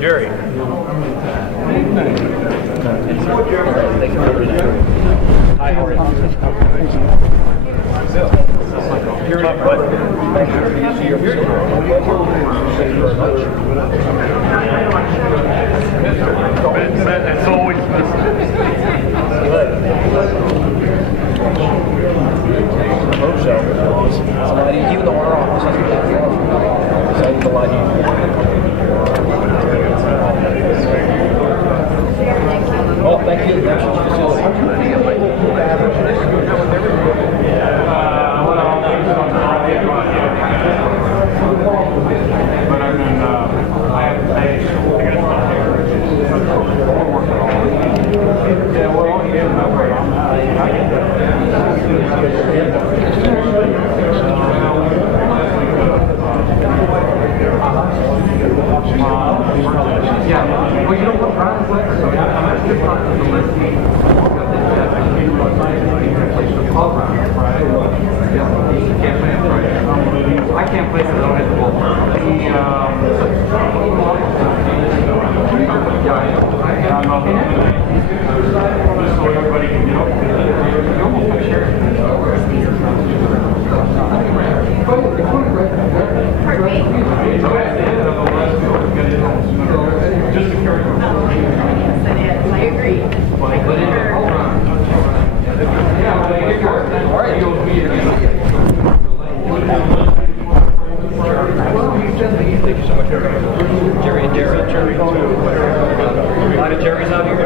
Jerry. Hi, how are you? It's always I hope so. Somebody, even the owner office has a lot Oh, thank you. That's what you yeah. Well, you know what? I'm actually part of the list. I can't play for the so everybody can get up. You almost have shared. Just to carry I agree. all right. Thank you so much, Jerry and Jerry. A lot of Jerry's out here.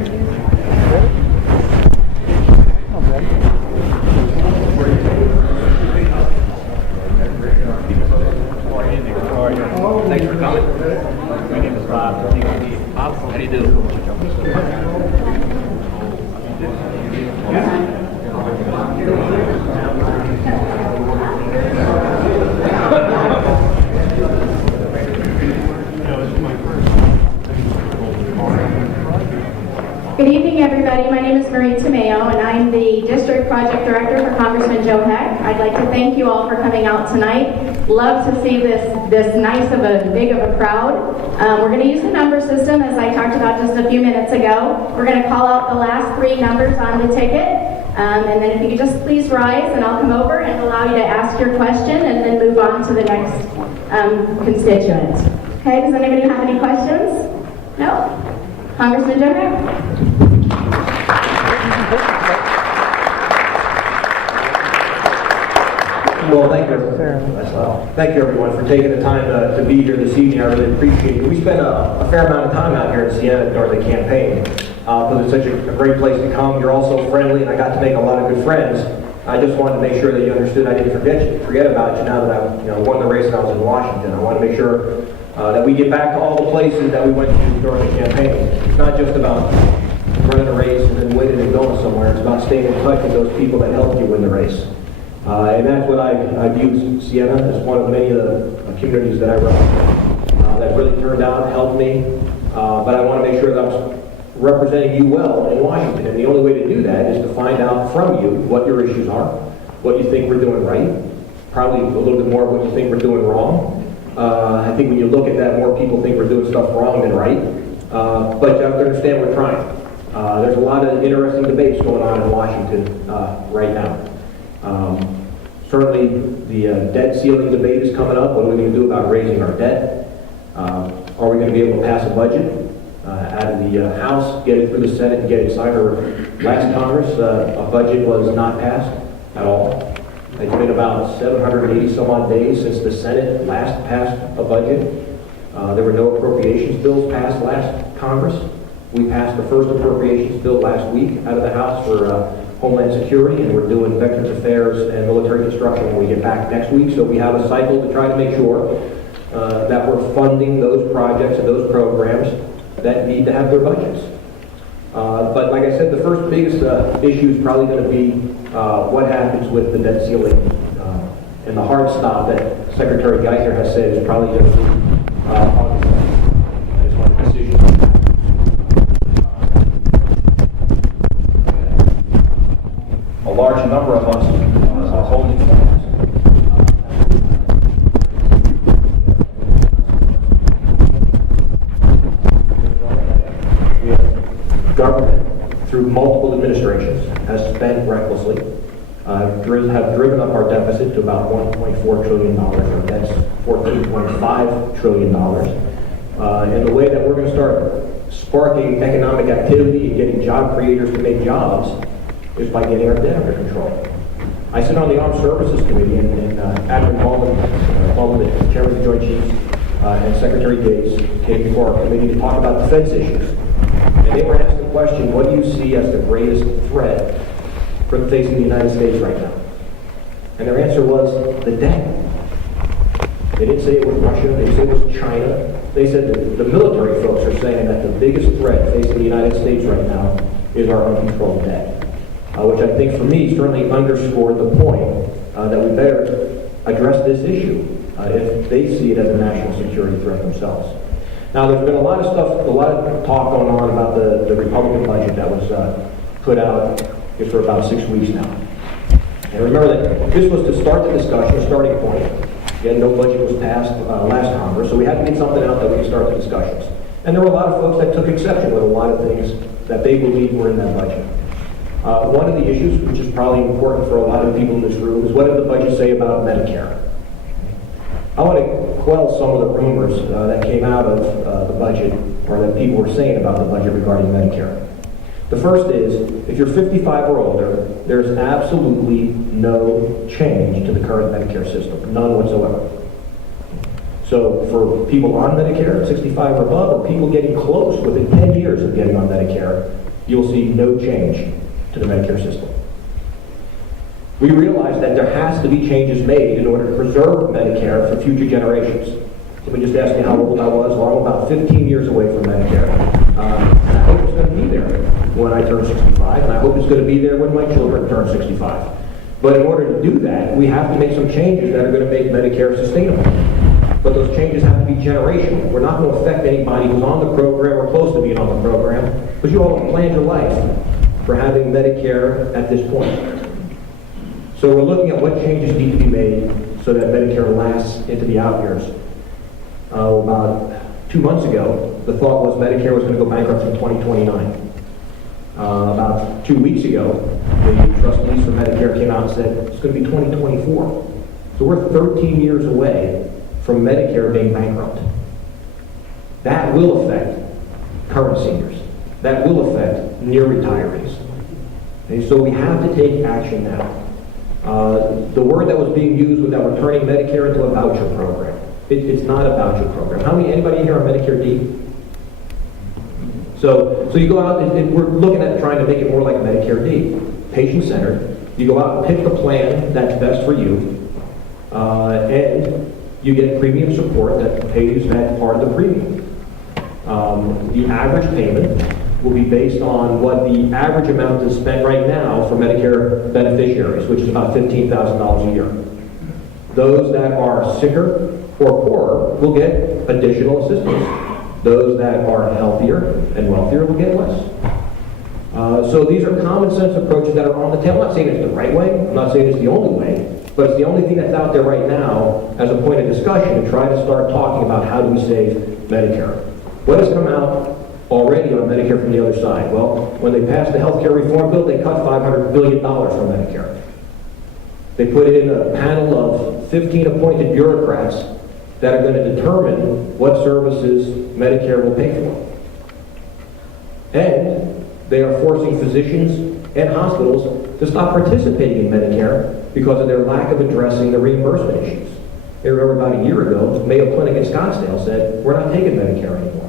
Thanks for coming. My name is Bob. Bob, how do you do? Good evening, everybody. My name is Marie Tomeo, and I'm the District Project Director for Congressman Heck. I'd like to thank you all for coming out tonight. Love to see this nice of a big of a crowd. We're going to use the number system, as I talked about just a few minutes ago. We're going to call out the last three numbers on the ticket, and then if you could just please rise, and I'll come over and allow you to ask your question, and then move on to the next constituent. Okay, does anybody have any questions? No? Congressman Heck? Well, thank you everyone for taking the time to be here this evening. I really appreciate it. We spent a fair amount of time out here in Siena during the campaign because it's such a great place to come. You're also friendly, and I got to make a lot of good friends. I just wanted to make sure that you understood I didn't forget about you now that I won the race and I was in Washington. I want to make sure that we get back to all the places that we went to during the campaign. It's not just about running a race and then winning and going somewhere. It's about staying in touch with those people that helped you win the race. And that's what I view Siena as one of many of the communities that I run that really turned out and helped me. But I want to make sure that I'm representing you well in Washington. And the only way to do that is to find out from you what your issues are, what you think we're doing right, probably a little bit more of what you think we're doing wrong. I think when you look at that, more people think we're doing stuff wrong than right. But you have to understand we're trying. There's a lot of interesting debates going on in Washington right now. Certainly, the debt ceiling debate is coming up. What are we going to do about raising our debt? Are we going to be able to pass a budget out of the House, get it through the Senate, and get it signed? Last Congress, a budget was not passed at all. It's been about 780 some odd days since the Senate last passed a budget. There were no appropriations bills passed last Congress. We passed the first appropriations bill last week out of the House for Homeland Security, and we're doing Veterans Affairs and military construction when we get back next week. So we have a cycle to try to make sure that we're funding those projects and those programs that need to have their budgets. But like I said, the first biggest issue is probably going to be what happens with the debt ceiling and the hard stop that Secretary Geiser has said is probably going to be on the Senate. I just want a decision on that. A large number of us are holding funds. Government, through multiple administrations, has spent recklessly, have driven up our deficit to about $1.4 trillion. Our debt's $14.5 trillion. And the way that we're going to start sparking economic activity and getting job creators to make jobs is by getting our debt under control. I sit on the Armed Services Committee, and Admiral Mullen, the Chairman of the Joint Chiefs, and Secretary Gates came before our committee to talk about defense issues. And they were asked the question, what do you see as the greatest threat facing the United States right now? And their answer was the debt. They didn't say it was Russia, they didn't say it was China. They said that the military folks are saying that the biggest threat facing the United States right now is our uncontrolled debt. Which I think for me certainly underscored the point that we better address this issue if they see it as a national security threat themselves. Now there's been a lot of talk going on about the Republican budget that was put out for about 6 weeks now. And remember that this was to start the discussion, a starting point. Again, no budget was passed last Congress, so we had to get something out that we could start the discussions. And there were a lot of folks that took exception with a lot of things that they believed were in that budget. One of the issues, which is probably important for a lot of people in this room, is what did the budget say about Medicare? I want to quell some of the rumors that came out of the budget, or that people were saying about the budget regarding Medicare. The first is, if you're 55 or older, there's absolutely no change to the current Medicare system, none whatsoever. So for people on Medicare, 65 or above, or people getting close within 10 years of getting on Medicare, you'll see no change to the Medicare system. We realize that there has to be changes made in order to preserve Medicare for future generations. Somebody just asked me how old I was. Well, I'm about 15 years away from Medicare. And I hope it's going to be there when I turn 65, and I hope it's going to be there when my children turn 65. But in order to do that, we have to make some changes that are going to make Medicare sustainable. But those changes have to be generational. We're not going to affect anybody who's on the program or close to being on the program, because you all have planned your life for having Medicare at this point. So we're looking at what changes need to be made so that Medicare lasts into the out years. About 2 months ago, the thought was Medicare was going to go bankrupt in 2029. About 2 weeks ago, the trustees for Medicare came out and said it's going to be 2024. So we're 13 years away from Medicare being bankrupt. That will affect current seniors. That will affect near retirees. Okay, so we have to take action now. The word that was being used was that we're turning Medicare into a voucher program. It's not a voucher program. Anybody here on Medicare D? So you go out and we're looking at trying to make it more like Medicare D, patient-centered. You go out and pick the plan that's best for you, and you get premium support that pays that part of the premium. The average payment will be based on what the average amount is spent right now for Medicare beneficiaries, which is about $15,000 a year. Those that are sicker or poorer will get additional assistance. Those that are healthier and wealthier will get less. So these are common sense approaches that are on the table. I'm not saying it's the right way, I'm not saying it's the only way, but it's the only thing that's out there right now as a point of discussion to try to start talking about how do we save Medicare. What has come out already on Medicare from the other side? Well, when they passed the health care reform bill, they cut $500 billion from Medicare. They put in a panel of 15 appointed bureaucrats that are going to determine what services Medicare will pay for. And they are forcing physicians and hospitals to stop participating in Medicare because of their lack of addressing the reimbursement issues. I remember about a year ago, Mayo Clinic in Scottsdale said, we're not taking Medicare anymore.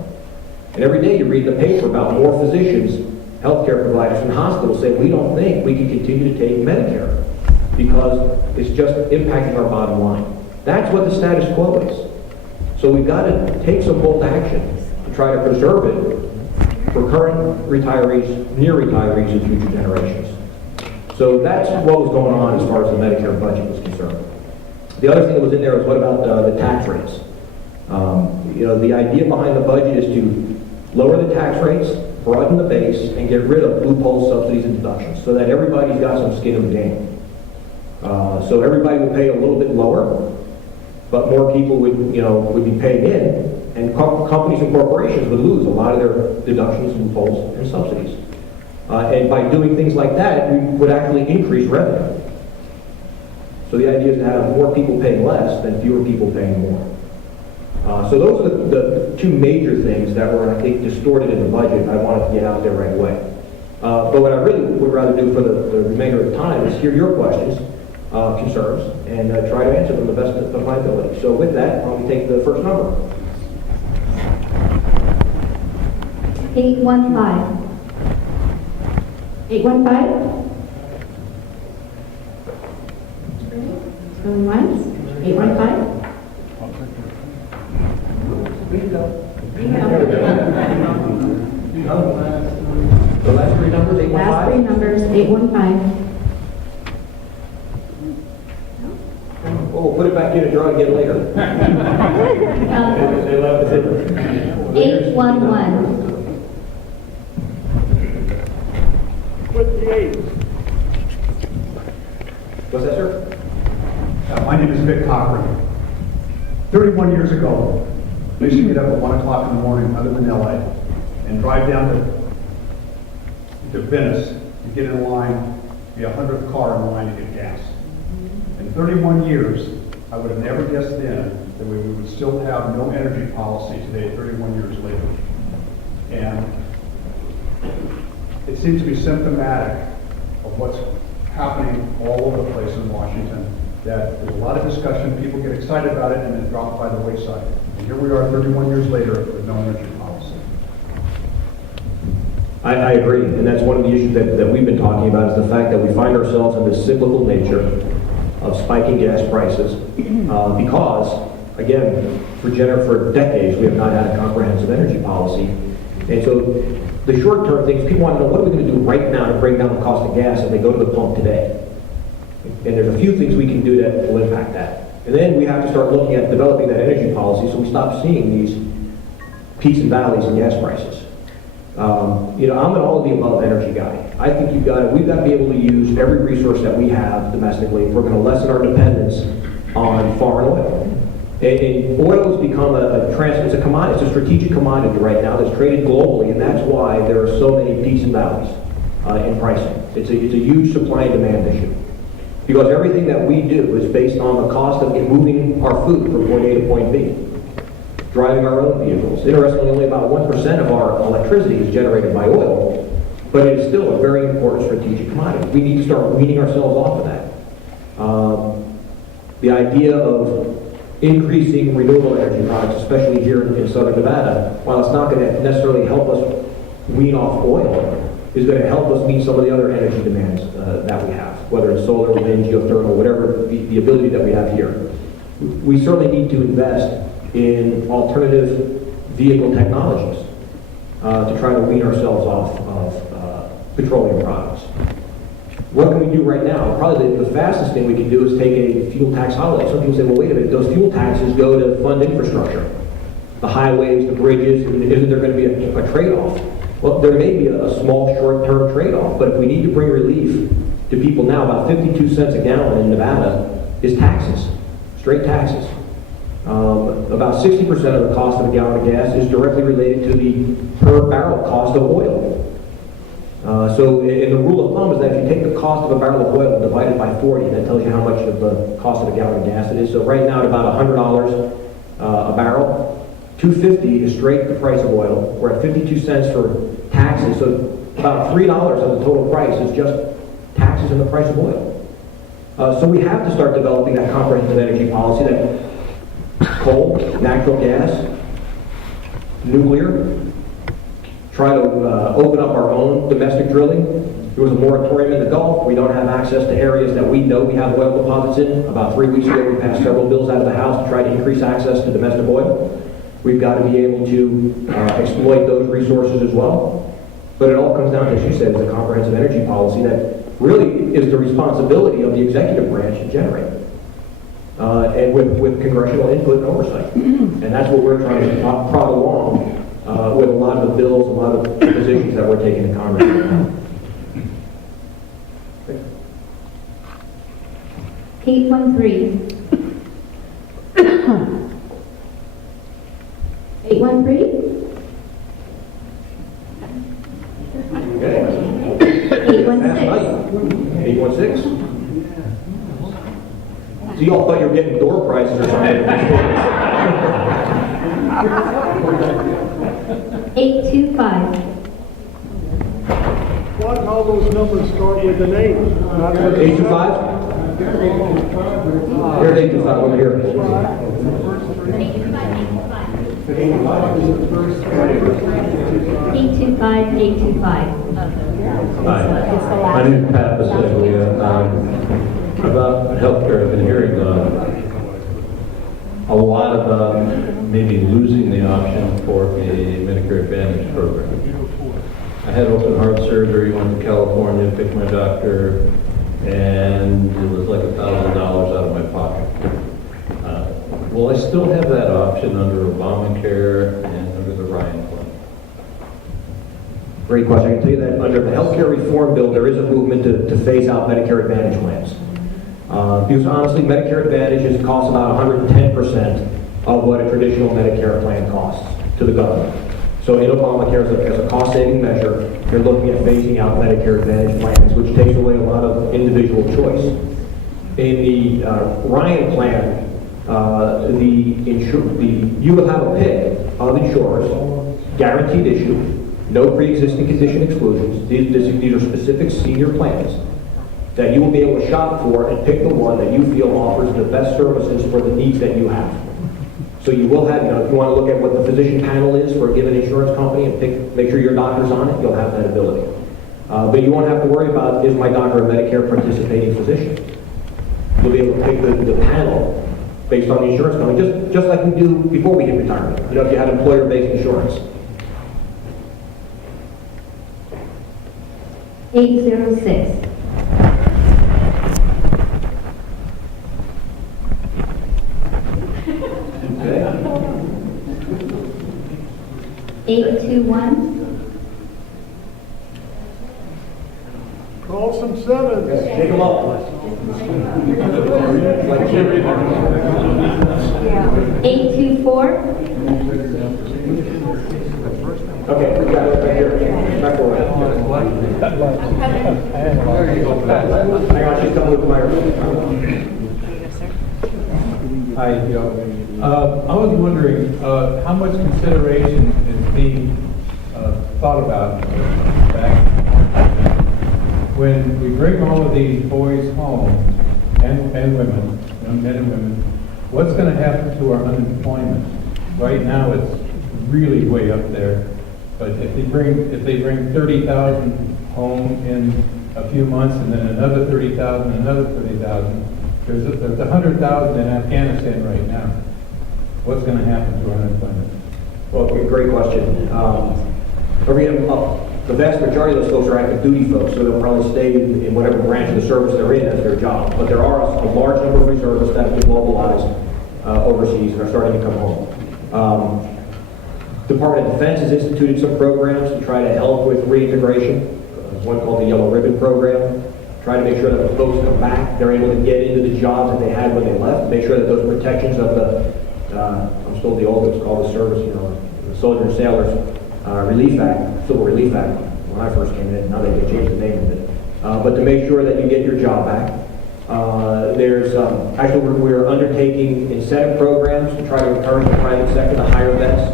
And every day you read in the paper about more physicians, healthcare providers, and hospitals saying, we don't think we can continue to take Medicare because it's just impacting our bottom line. That's what the status quo is. So we've got to take some bold action to try to preserve it for current retirees, near retirees, and future generations. So that's what was going on as far as the Medicare budget was concerned. The other thing that was in there was what about the tax rates? The idea behind the budget is to lower the tax rates, broaden the base, and get rid of loopholes, subsidies, and deductions so that everybody's got some skin in the game. So everybody would pay a little bit lower, but more people would be paying in, and companies and corporations would lose a lot of their deductions, loopholes, and subsidies. And by doing things like that, we would actually increase revenue. So the idea is to have more people paying less than fewer people paying more. So those are the two major things that were, I think, distorted in the budget. I wanted to get out there right away. But what I really would rather do for the remainder of the time is hear your questions, concerns, and try to answer them the best of my ability. So with that, I'll take the first number. 815. 815? Going once? 815? The last three numbers, 815? Last three numbers, 815. Oh, put it back in and draw it again later. 811. 58. What's that, sir? My name is Vic Cochran. 31 years ago, I used to get up at 1 o'clock in the morning, I live in LA, and drive down to Venice and get in a line, be 100th car in line to get gas. In 31 years, I would have never guessed then that we would still have no energy policy today, 31 years later. And it seems to be symptomatic of what's happening all over the place in Washington, that there's a lot of discussion, people get excited about it, and then drop by the wayside. And here we are 31 years later with no energy policy. I agree, and that's one of the issues that we've been talking about, is the fact that we find ourselves in this cyclical nature of spiking gas prices because, again, for decades, we have not had a comprehensive energy policy. And so the short-term things, people want to know, what are we going to do right now to bring down the cost of gas if they go to the pump today? And there's a few things we can do that will impact that. And then we have to start looking at developing that energy policy so we stop seeing these peaks and valleys in gas prices. I'm an all-of-the-above energy guy. I think we've got to be able to use every resource that we have domestically if we're going to lessen our dependence on foreign oil. And oil has become it's a commodity, it's a strategic commodity right now that's traded globally, and that's why there are so many peaks and valleys in pricing. It's a huge supply and demand issue. Because everything that we do is based on the cost of moving our food from point A to point B. Driving our own vehicles. Interestingly, only about 1% of our electricity is generated by oil, but it is still a very important strategic commodity. We need to start weaning ourselves off of that. The idea of increasing renewable energy products, especially here in southern Nevada, while it's not going to necessarily help us wean off oil, is going to help us meet some of the other energy demands that we have, whether it's solar, wind, geothermal, whatever the ability that we have here. We certainly need to invest in alternative vehicle technologies to try to wean ourselves off of petroleum products. What can we do right now? Probably the fastest thing we can do is take a fuel tax holiday. Some people say, well, wait a minute, those fuel taxes go to fund infrastructure, the highways, the bridges, and isn't there going to be a trade-off? Well, there may be a small short-term trade-off, but if we need to bring relief to people now, about 52 cents a gallon in Nevada is taxes, straight taxes. About 60% of the cost of a gallon of gas is directly related to the per barrel cost of oil. So the rule of thumb is that if you take the cost of a barrel of oil and divide it by 40, that tells you how much of the cost of a gallon of gas it is. So right now at about $100 a barrel, $2.50 is straight the price of oil. We're at 52 cents for taxes, so about $3 of the total price is just taxes and the price of oil. So we have to start developing that comprehensive energy policy that coal, natural gas, nuclear, try to open up our own domestic drilling. There was a moratorium in the Gulf. We don't have access to areas that we know we have oil deposits in. About 3 weeks ago, we passed several bills out of the House to try to increase access to domestic oil. We've got to be able to exploit those resources as well. But it all comes down to, as you said, the comprehensive energy policy that really is the responsibility of the executive branch to generate. And with congressional input and oversight. And that's what we're trying to prod along with a lot of the bills, a lot of the positions that we're taking to Congress right now. 813. 813? Okay. 816. 816? So you all thought you were getting door prizes or something. 825. Why do all those numbers start with an 8? 825? Here's 825 over here. 825, 825. Hi, my name is Pat Baseglia. About healthcare, I've been hearing a lot about maybe losing the option for a Medicare Advantage program. I had open heart surgery, went to California, picked my doctor, and it was like $1,000 out of my pocket. Will I still have that option under Obamacare and under the Ryan plan? Great question. I can tell you that under the healthcare reform bill, there is a movement to phase out Medicare Advantage plans. Because honestly, Medicare Advantage costs about 110% of what a traditional Medicare plan costs to the government. So in Obamacare, as a cost-saving measure, you're looking at phasing out Medicare Advantage plans, which takes away a lot of individual choice. In the Ryan plan, you will have a pick of insurers, guaranteed issue, no pre-existing condition exclusions. These are specific senior plans that you will be able to shop for and pick the one that you feel offers the best services for the needs that you have. So you will have, if you want to look at what the physician panel is for a given insurance company and make sure your doctor's on it, you'll have that ability. But you won't have to worry about, is my doctor a Medicare participating physician? You'll be able to pick the panel based on the insurance company, just like we do before we hit retirement. If you had employer-based insurance. 806. Okay. 821. Call some sevens. Take them up. Like 824. Okay, we got it right here. Back over. Hang on, she's coming with the microphone. Hi, Joe. I was wondering, how much consideration is being thought about back when we bring all of these boys home and women, young men and women, what's going to happen to our unemployment? Right now, it's really way up there. But if they bring 30,000 home in a few months, and then another 30,000, another 30,000, there's 100,000 in Afghanistan right now. What's going to happen to our unemployment? Well, great question. The vast majority of those folks are active duty folks, so they'll probably stay in whatever branch of the service they're in as their job. But there are a large number of reservists that have been mobilized overseas and are starting to come home. Department of Defense has instituted some programs to try to help with reintegration. There's one called the Yellow Ribbon Program. Try to make sure that the folks come back, they're able to get into the jobs that they had when they left, make sure that those protections of the, I'm still the old, it's called the service, the Soldier and Sailors Relief Act, Civil Relief Act, when I first came in. Now they changed the name of it. But to make sure that you get your job back. Actually, we're undertaking incentive programs to try to encourage the private sector to hire vets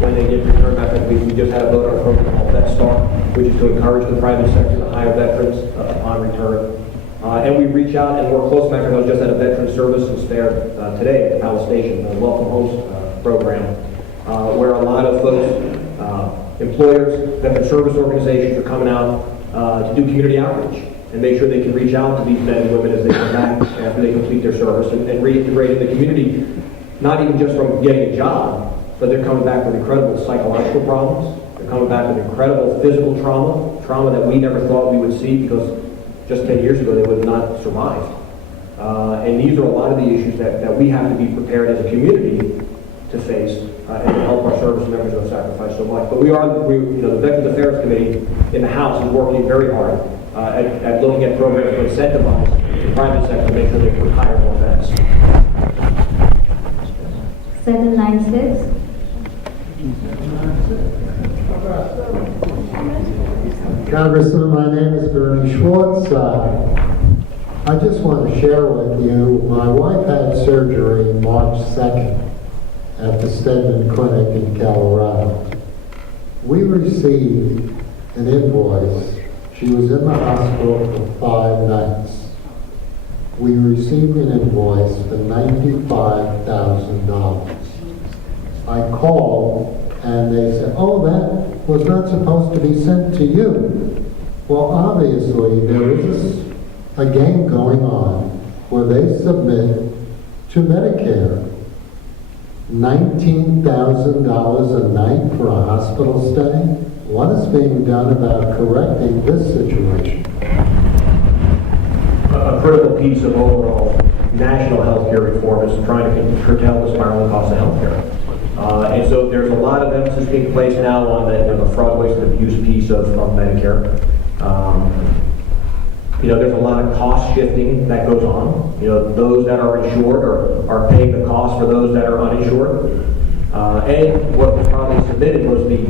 when they get returned back. We just had a vote on a program called Vet Star, which is to encourage the private sector to hire veterans upon return. And we reach out and work close. I was just at a veteran services fair today at the Palace Station, the Welcome Host program, where a lot of folks, employers, veteran service organizations are coming out to do community outreach and make sure they can reach out to these men and women as they come back after they complete their service and reintegrate in the community, not even just from getting a job, but they're coming back with incredible psychological problems. They're coming back with incredible physical trauma that we never thought we would see because just 10 years ago they would have not survived. And these are a lot of the issues that we have to be prepared as a community to face and to help our service members who have sacrificed so much. But the Veterans Affairs Committee in the House is working very hard at looking at programs to incentivize the private sector to make sure they can hire more vets. 796. Congressman, my name is Bernie Schwartz. I just want to share with you, my wife had surgery March 2nd at the Stedman Clinic in Colorado. We received an invoice. She was in the hospital for 5 nights. We received an invoice for $95,000. I called and they said, oh, that was not supposed to be sent to you. Well, obviously there is a game going on where they submit to Medicare $19,000 a night for a hospital stay. What is being done about correcting this situation? A critical piece of overall national healthcare reform is trying to curtail the spiraling cost of healthcare. And so there's a lot of emphasis being placed now on the fraud, waste, and abuse piece of Medicare. There's a lot of cost shifting that goes on. Those that are insured are paying the cost for those that are uninsured. And what was probably submitted was the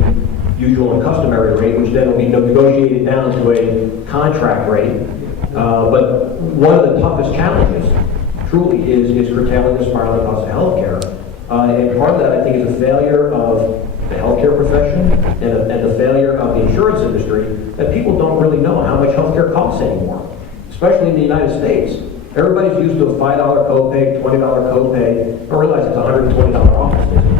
usual and customary rate, which then will be negotiated down to a contract rate. But one of the toughest challenges, truly, is curtailing the spiraling cost of healthcare. And part of that, I think, is a failure of the healthcare profession and the failure of the insurance industry that people don't really know how much healthcare costs anymore, especially in the United States. Everybody's used to a $5 copay, $20 copay. I realize it's a $120 office visit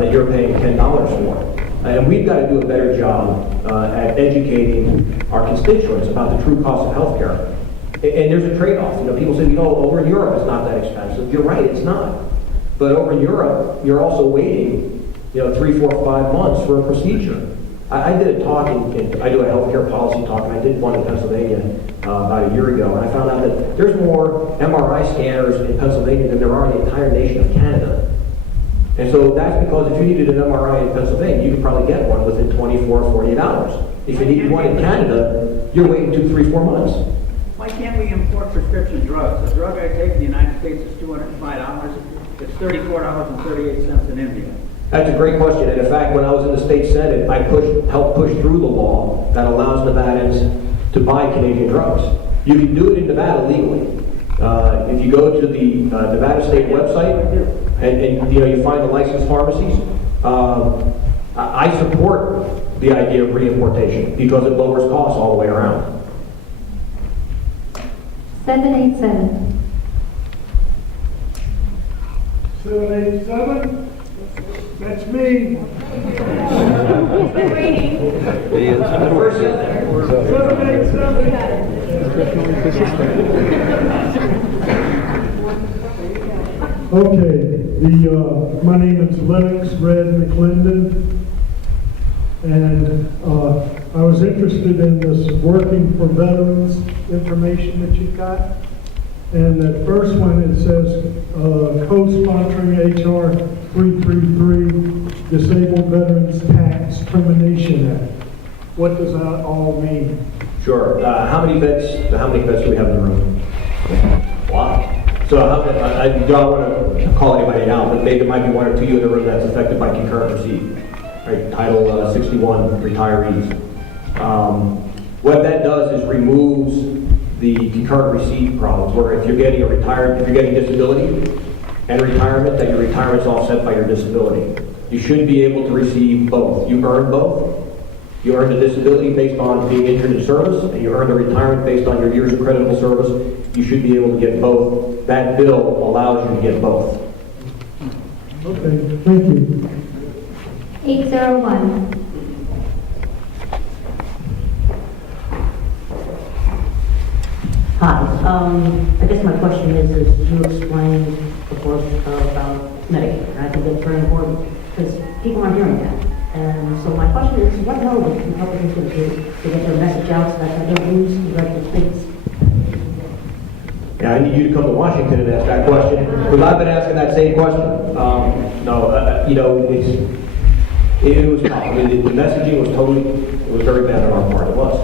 that you're paying $10 for. And we've got to do a better job at educating our constituents about the true cost of healthcare. And there's a trade-off. You know, people say, you know, over in Europe it's not that expensive. You're right, it's not. But over in Europe, you're also waiting, 3, 4, 5 months for a procedure. I did a talk, I do a healthcare policy talk, and I did one in Pennsylvania about a year ago, and I found out that there's more MRI scanners in Pennsylvania than there are in the entire nation of Canada. And so that's because if you needed an MRI in Pennsylvania, you could probably get one within 24 or 48 hours. If you needed one in Canada, you're waiting 2, 3, 4 months. Why can't we import prescription drugs? The drug I take in the United States is $205. It's $34.38 in India. That's a great question, and in fact, when I was in the state senate, I helped push through the law that allows Nevadans to buy Canadian drugs. You can do it in Nevada legally. If you go to the Nevada state website and you find the licensed pharmacies, I support the idea of reimportation because it lowers costs all the way around. 787. 787? That's me. He's been waiting. 787. Okay, my name is Lennox Red McClendon, and I was interested in this working for veterans information that you've got. And that first one, it says co-sponsoring HR 333, Disabled Veterans Tax Termination Act. What does that all mean? Sure. How many vets do we have in the room? Wow. So I don't want to call anybody out, but maybe there might be one or two of you in the room that's affected by concurrent receipt, right? Title 61 retirees. What that does is removes the concurrent receipt problems, where if you're getting disability and retirement, that your retirement's offset by your disability. You should be able to receive both. You earn both. You earn the disability based on being injured in service, and you earn the retirement based on your years of creditable service. You should be able to get both. That bill allows you to get both. Okay, thank you. 801. Hi. I guess my question is you explained before about Medicare. I think that's very important because people aren't hearing that. And so my question is, what are the Republicans going to do to get their message out so that they don't lose the right to speak? Yeah, I need you to come to Washington and ask that question, because I've been asking that same question. It was tough. I mean, the messaging was very bad on our part. It was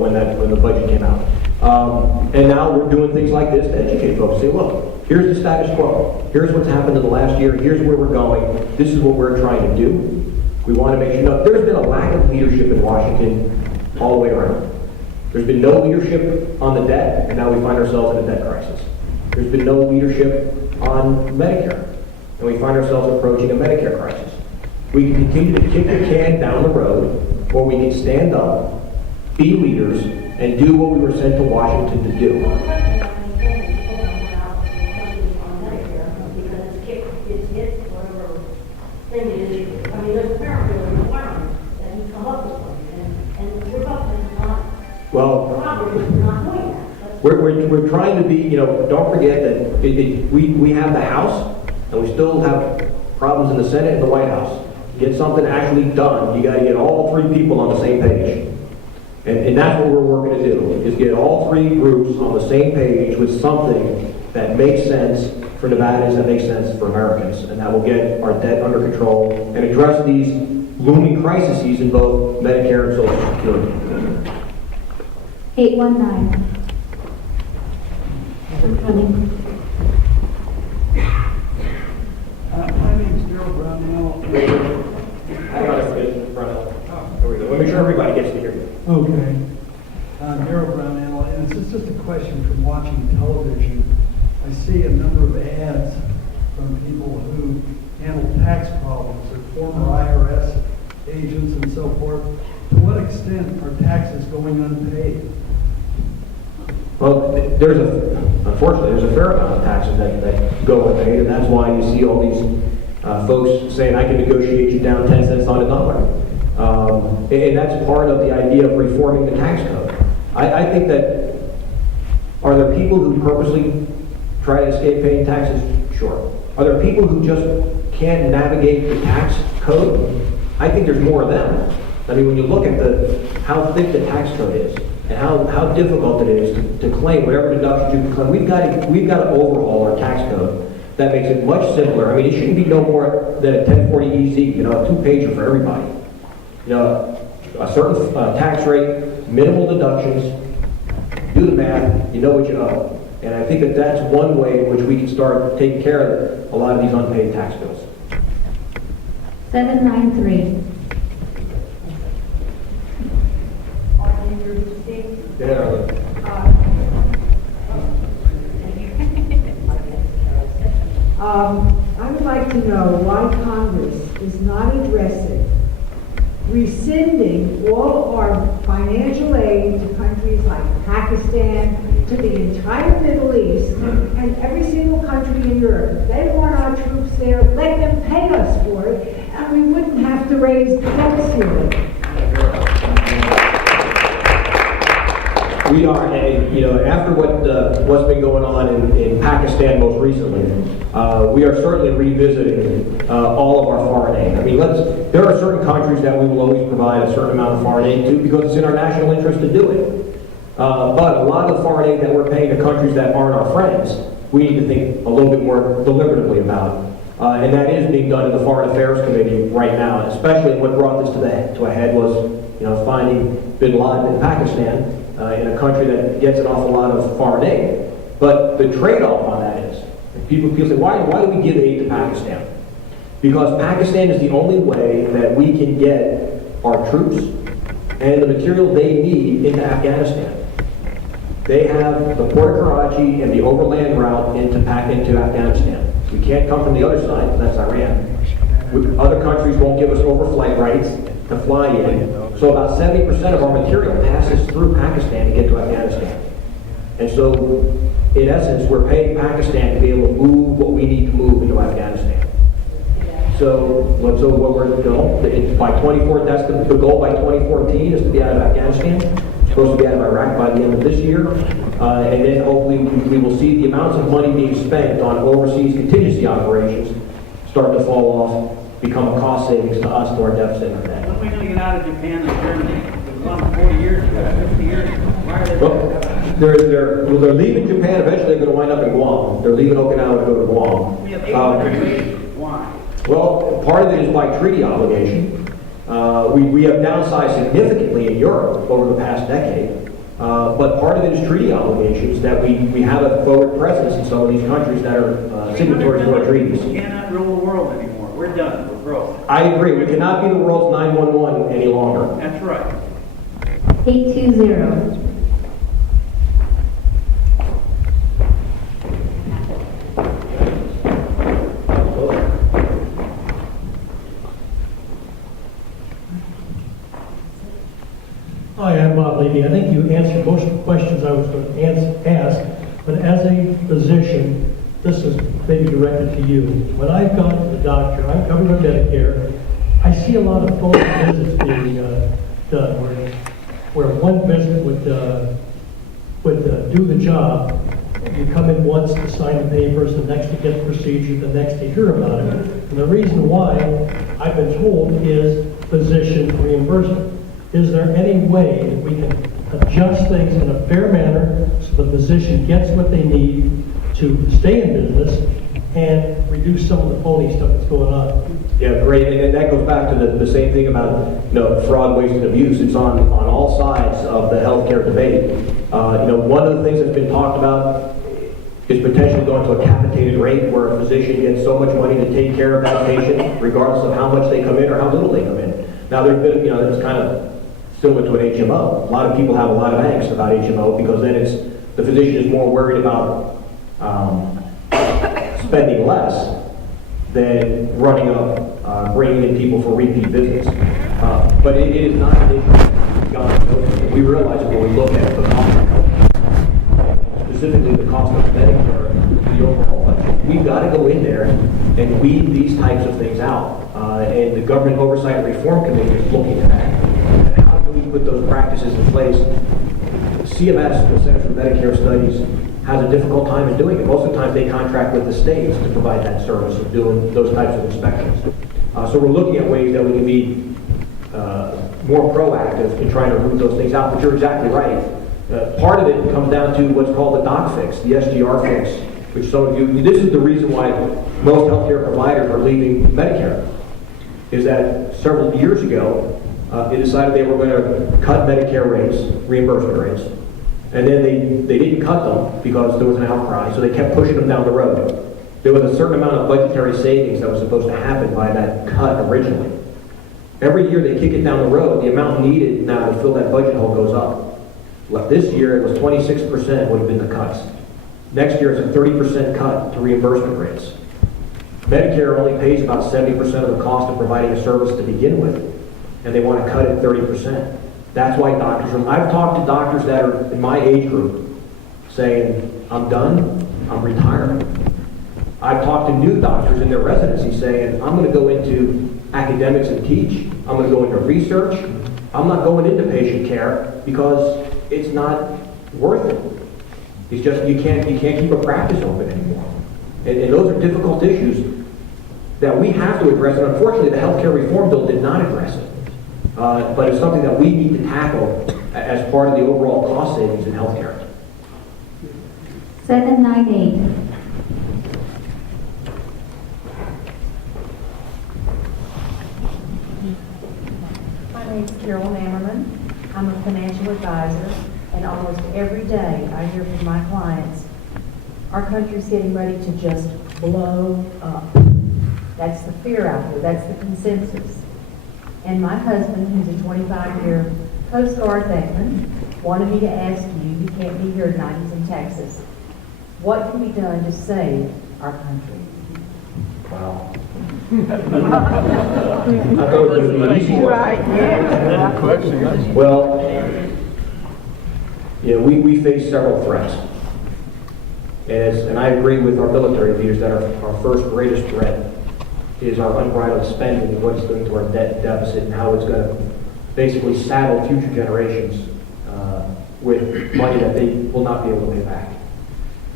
when the budget came out. And now we're doing things like this to educate folks. Say, look, here's the status quo. Here's what's happened in the last year. Here's where we're going. This is what we're trying to do. We want to make sure. There's been a lack of leadership in Washington all the way around. There's been no leadership on the debt, and now we find ourselves in a debt crisis. There's been no leadership on Medicare, and we find ourselves approaching a Medicare crisis. We can continue to kick the can down the road, or we can stand up, be leaders, and do what we were sent to Washington to do. Well, we're trying to be, don't forget that we have the House, and we still have problems in the Senate and the White House. Get something actually done, you got to get all three people on the same page. And that's what we're working to do, is get all three groups on the same page with something that makes sense for Nevadans, that makes sense for Americans, and that will get our debt under control and address these looming crises in both Medicare and Social Security. 819. My name's Daryl Brownell. I got it in front of us. There we go. We'll make sure everybody gets to hear you. Okay. Daryl Brownell, and it's just a question from watching television. I see a number of ads from people who handle tax problems, or former IRS agents and so forth. To what extent are taxes going unpaid? Well, there's unfortunately, there's a fair amount of taxes that go unpaid, and that's why you see all these folks saying, I can negotiate you down 10 cents on a dollar. And that's part of the idea of reforming the tax code. I think that, are there people who purposely try to escape paying taxes? Sure. Are there people who just can't navigate the tax code? I think there's more of them. I mean, when you look at how thick the tax code is, and how difficult it is to claim whatever deductions you can claim, we've got to overhaul our tax code. That makes it much simpler. I mean, it shouldn't be no more than a 1040 EZ, a two-pager for everybody. A certain tax rate, minimal deductions, do the math, you know what you owe. And I think that that's one way in which we can start taking care of a lot of these unpaid tax bills. 793. I would like to know why Congress is not addressing rescinding all our financial aid to countries like Pakistan, to the entire Middle East, and every single country in Europe. If they want our troops there, let them pay us for it, and we wouldn't have to raise the debt ceiling. We are, after what's been going on in Pakistan most recently, we are certainly revisiting all of our foreign aid. I mean, there are certain countries that we will always provide a certain amount of foreign aid to because it's in our national interest to do it. But a lot of the foreign aid that we're paying to countries that aren't our friends, we need to think a little bit more deliberatively about. And that is being done in the Foreign Affairs Committee right now. Especially what brought this to a head was, finding bin Laden in Pakistan. In a country that gets an awful lot of foreign aid. But the trade-off on that is, people say, why do we give aid to Pakistan? Because Pakistan is the only way that we can get our troops and the material they need into Afghanistan. They have the port of Karachi and the overland route into Afghanistan. We can't come from the other side, that's Iran. Other countries won't give us overflight rights to fly in. So about 70% of our material passes through Pakistan to get to Afghanistan. And so, in essence, we're paying Pakistan to be able to move what we need to move into Afghanistan. So what we're doing, by 2014, that's the goal by 2014 is to be out of Afghanistan. It's supposed to be out of Iraq by the end of this year. And then hopefully we will see the amounts of money being spent on overseas contingency operations start to fall off, become a cost savings to us, to our deficit and debt. When are we going to get out of Japan and Germany? It was on 40 years ago, 50 years ago. Why are they They're leaving Japan. Eventually they're going to wind up in Guam. They're leaving Okinawa to go to Guam. We have 800 Why? Well, part of it is by treaty obligation. We have downsized significantly in Europe over the past decade. But part of it is treaty obligations that we have a forward presence in some of these countries that are signatories to our treaties. We cannot rule the world anymore. We're done. We're broke. I agree. We cannot be the world's 911 any longer. That's right. 820. Hi, I'm Bob Levy. I think you answered most of the questions I was going to ask, but as a physician, this is maybe directed to you. When I've gone to the doctor, I'm covered by Medicare, I see a lot of phone visits being done where one visit would do the job. You come in once to sign the papers, the next to get the procedure, the next to hear about it. And the reason why I've been told is physician reimbursement. Is there any way that we can adjust things in a fair manner so the physician gets what they need to stay in business and reduce some of the phony stuff that's going on? Yeah, great. And that goes back to the same thing about fraud, waste, and abuse. It's on all sides of the healthcare debate. One of the things that's been talked about is potentially going to a capitated rate where a physician gets so much money to take care of that patient, regardless of how much they come in or how little they come in. Now, there's been, it's kind of similar to an HMO. A lot of people have a lot of angst about HMO because then the physician is more worried about spending less than running up, bringing in people for repeat visits. But it is not an issue. We realize when we look at the cost. specifically the cost of Medicare, the overall budget. We've got to go in there and weed these types of things out. And the Government Oversight and Reform Committee is looking at that. And how can we put those practices in place? CMS, the Center for Medicare Studies, has a difficult time in doing it. Most of the time they contract with the states to provide that service of doing those types of inspections. So we're looking at ways that we can be more proactive in trying to root those things out, but you're exactly right. Part of it comes down to what's called the doc fix, the SGR fix, which some of you, this is the reason why most healthcare providers are leaving Medicare, is that several years ago, they decided they were going to cut Medicare rates, reimbursement rates, and then they didn't cut them because there was an outcry, so they kept pushing them down the road. There was a certain amount of budgetary savings that was supposed to happen by that cut originally. Every year they kick it down the road, the amount needed now to fill that budget hole goes up. This year it was 26% would have been the cuts. Next year it's a 30% cut to reimbursement rates. Medicare only pays about 70% of the cost of providing a service to begin with, and they want to cut it 30%. That's why doctors I've talked to doctors that are in my age group saying, I'm done, I'm retiring. I've talked to new doctors in their residency saying, I'm going to go into academics and teach, I'm going to go into research, I'm not going into patient care because it's not worth it. It's just, you can't keep a practice open anymore. And those are difficult issues that we have to address, and unfortunately the healthcare reform bill did not address it. But it's something that we need to tackle as part of the overall cost savings in healthcare. 798. My name's Carol Hammerman. I'm a financial advisor, and almost every day I hear from my clients, our country's getting ready to just blow up. That's the fear out there. That's the consensus. And my husband, who's a 25-year Coast Guard veteran, wanted me to ask you, he can't be here tonight, he's in Texas, what can be done to save our country? Wow. I thought it was going to be an easy one. Well, yeah, we face several threats. And I agree with our military leaders that our first greatest threat is our unbridled spending and what it's doing to our debt deficit and how it's going to basically saddle future generations with money that they will not be able to pay back.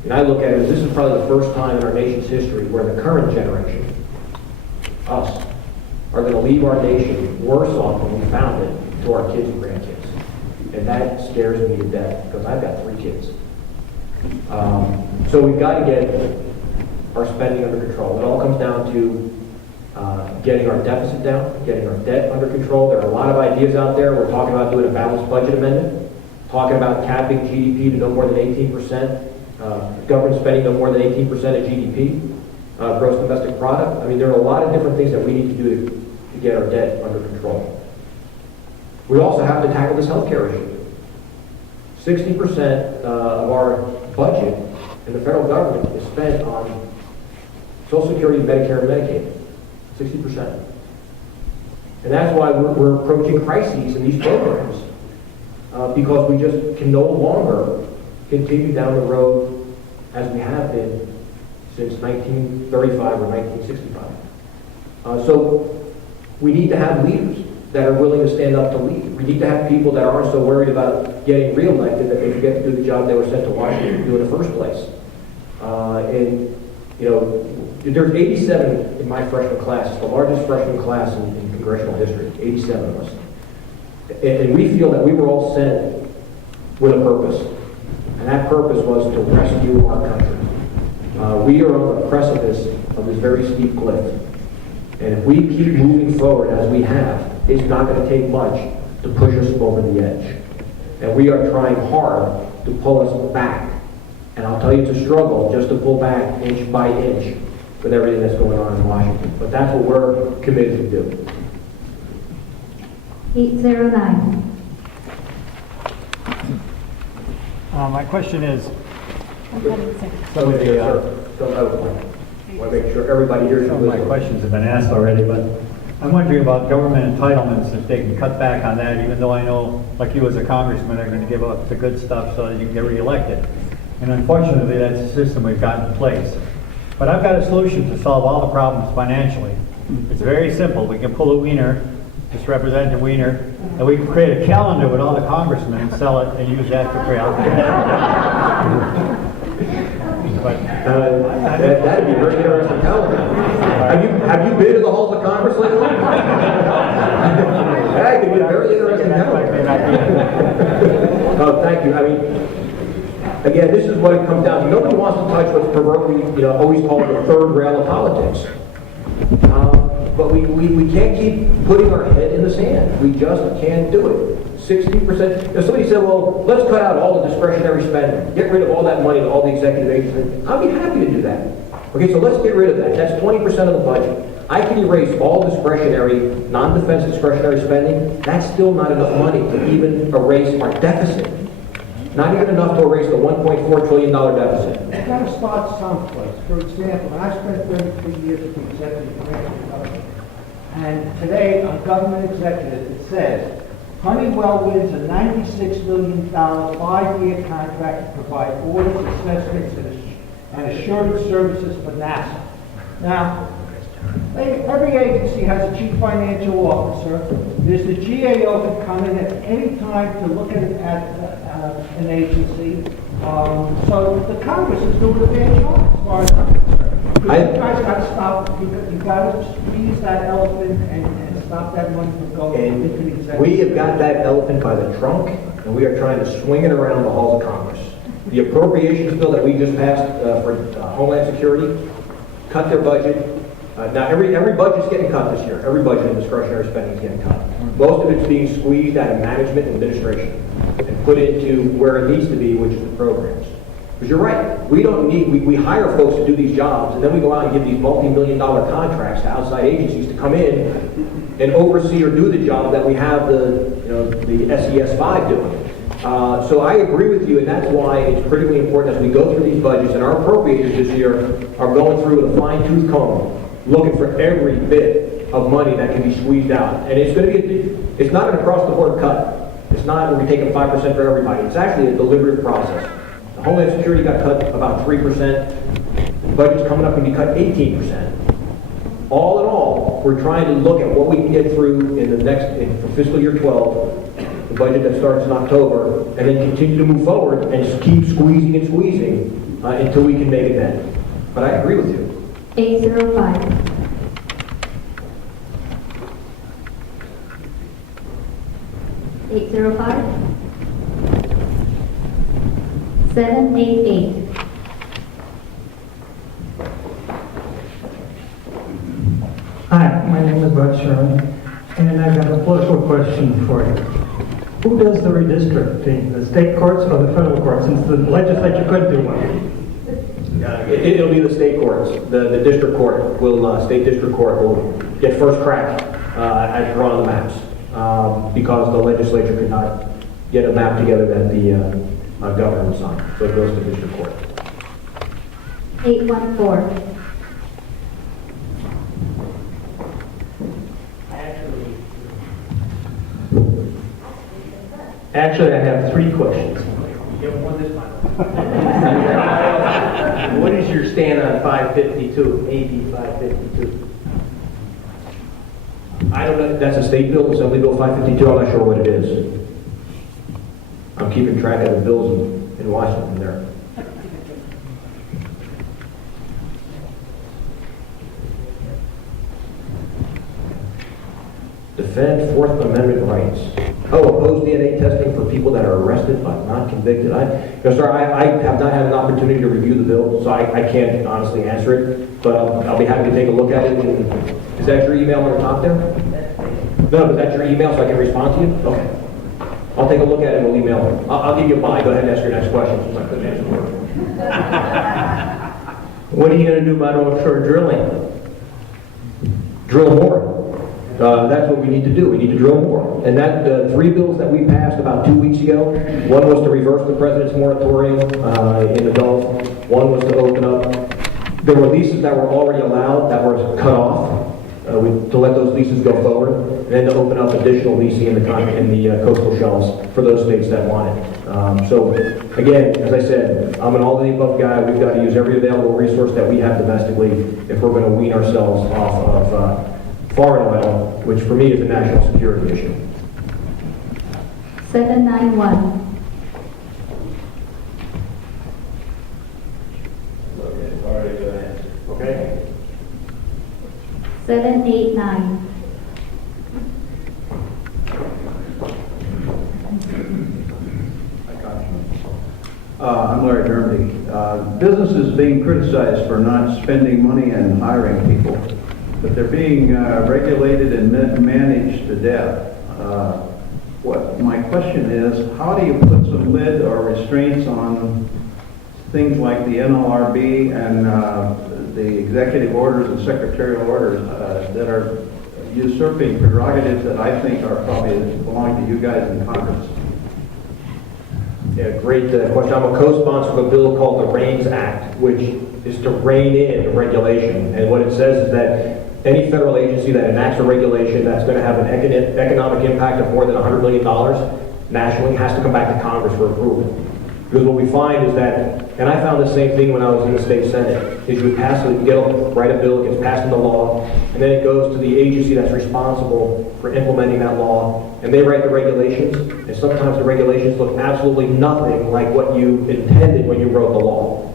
And I look at it as this is probably the first time in our nation's history where the current generation, us, are going to leave our nation worse off than we found it to our kids and grandkids. And that scares me to death because I've got 3 kids. So we've got to get our spending under control. It all comes down to getting our deficit down, getting our debt under control. There are a lot of ideas out there. We're talking about doing a balanced budget amendment, talking about capping GDP to no more than 18%, government spending no more than 18% of GDP, gross domestic product. I mean, there are a lot of different things that we need to do to get our debt under control. We also have to tackle this healthcare issue. 60% of our budget in the federal government is spent on Social Security, Medicare, and Medicaid. 60%. And that's why we're approaching crises in these programs, because we just can no longer continue down the road as we have been since 1935 or 1965. So we need to have leaders that are willing to stand up to lead. We need to have people that aren't so worried about getting reelected that they forget to do the job they were sent to Washington to do in the first place. And you know, there's 87 in my freshman class. It's the largest freshman class in congressional history, 87 of us. And we feel that we were all sent with a purpose. And that purpose was to rescue our country. We are on the precipice of this very steep cliff. And if we keep moving forward as we have, it's not going to take much to push us over the edge. And we are trying hard to pull us back. And I'll tell you, it's a struggle just to pull back inch by inch with everything that's going on in Washington. But that's what we're committed to do. 809. My question is, Some of the, I want to make sure everybody hears some of my questions have been asked already, but I'm wondering about government entitlements, if they can cut back on that, even though I know, like you as a congressman, are going to give up the good stuff so that you can get reelected. And unfortunately, that's the system we've got in place. But I've got a solution to solve all the problems financially. It's very simple. We can pull a wiener, just Representative Wiener, and we can create a calendar with all the congressmen and sell it and use that to create. But That'd be a very interesting calendar. Have you been to the halls of Congress lately? That could be a very interesting calendar. Oh, thank you. I mean, again, this is what it comes down to. Nobody wants to touch what's proverbially, always called the third rail of politics. But we can't keep putting our head in the sand. We just can't do it. 60%. If somebody said, well, let's cut out all the discretionary spending, get rid of all that money to all the executive agencies, I'd be happy to do that. Okay, so let's get rid of that. That's 20% of the budget. I can erase all discretionary, non-defense discretionary spending. That's still not enough money to even erase our deficit. Not even enough to erase the $1.4 trillion deficit. You've got to start someplace. For example, I spent 33 years at the executive branch of government. And today, on government executive, it says, Honeywell wins a $96 million 5-year contract to provide audit, assessments, and assurance services for NASA. Now, every agency has a chief financial officer. There's the GAO can come in at any time to look at an agency. So the Congress is doing a bad job as far as I'm concerned. You guys got to stop. You got to squeeze that elephant and stop that money from going into the executive. We have got that elephant by the trunk, and we are trying to swing it around the halls of Congress. The appropriations bill that we just passed for Homeland Security cut their budget. Now, every budget's getting cut this year. Every budget in discretionary spending is getting cut. Most of it's being squeezed out of management and administration and put into where it needs to be, which is the programs. Because you're right, we hire folks to do these jobs, and then we go out and give these multi-million-dollar contracts to outside agencies to come in and oversee or do the job that we have the SES 5 doing. So I agree with you, and that's why it's critically important as we go through these budgets, and our appropriators this year are going through with a fine-tooth comb, looking for every bit of money that can be squeezed out. And it's going to be, it's not an across-the-board cut. It's not where we take 5% for everybody. It's actually a deliberative process. The Homeland Security got cut about 3%. The budget's coming up and be cut 18%. All in all, we're trying to look at what we can get through in for fiscal year 12, the budget that starts in October, and then continue to move forward and just keep squeezing and squeezing until we can make it end. But I agree with you. 805. 805. 788. Hi, my name is Bud Sherman, and I've got a political question for you. Who does the redistricting, the state courts or the federal courts, since the legislature could do one? It'll be the state courts. The district court state district court will get first crack at drawing the maps because the legislature could not get a map together that the governor would sign. So it goes to district court. 814. Actually, I have 3 questions. What is your stand on 552, AB 552? I don't know. That's a state bill, Assembly Bill 552. I'm not sure what it is. I'm keeping track of the bills in Washington there. Defend Fourth Amendment rights. Oppose DNA testing for people that are arrested but not convicted. I have not had an opportunity to review the bill, so I can't honestly answer it, but I'll be happy to take a look at it. Is that your email on the top there? No, but that's your email so I can respond to you? Okay. I'll take a look at it and we'll email it. I'll give you a bye. Go ahead and ask your next question since I couldn't answer it. What are you going to do about offshore drilling? Drill more. That's what we need to do. We need to drill more. And that 3 bills that we passed about 2 weeks ago, one was to reverse the president's moratorium in the Gulf. One was to open up. There were leases that were already allowed that were cut off to let those leases go forward, and then to open up additional leasing in the coastal shelves for those states that want it. So again, as I said, I'm an all of the above guy. We've got to use every available resource that we have domestically if we're going to wean ourselves off of foreign oil, which for me is a national security issue. 791. Okay? 789. I'm Larry Dermody. Business is being criticized for not spending money and hiring people, but they're being regulated and managed to death. What my question is, how do you put some lid or restraints on things like the NLRB and the executive orders and secretarial orders that are usurping prerogatives that I think are probably belong to you guys in Congress? Yeah, great question. I'm a co-sponsor of a bill called the REINS Act, which is to rein in regulation. And what it says is that any federal agency that enacts a regulation that's going to have an economic impact of more than $100 million nationally has to come back to Congress for approval. Because what we find is that, and I found the same thing when I was in the state Senate, is you would write a bill, it gets passed into law, and then it goes to the agency that's responsible for implementing that law, and they write the regulations, and sometimes the regulations look absolutely nothing like what you intended when you wrote the law.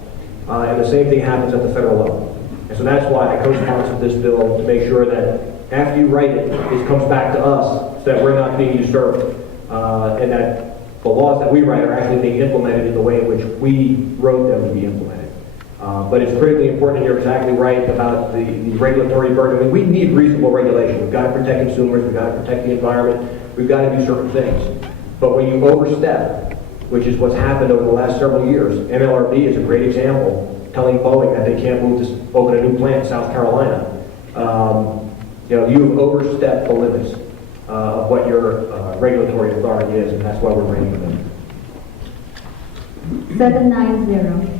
And the same thing happens at the federal level. And so that's why I co-sponsored this bill, to make sure that after you write it, it comes back to us, so that we're not being usurped, and that the laws that we write are actually being implemented in the way in which we wrote them to be implemented. But it's critically important, and you're exactly right about the regulatory burden. I mean, we need reasonable regulation. We've got to protect consumers, we've got to protect the environment, we've got to do certain things. But when you overstep, which is what's happened over the last several years, NLRB is a great example, telling Boeing that they can't move to open a new plant in South Carolina. You've overstepped the limits of what your regulatory authority is, and that's why we're reining them in. 790.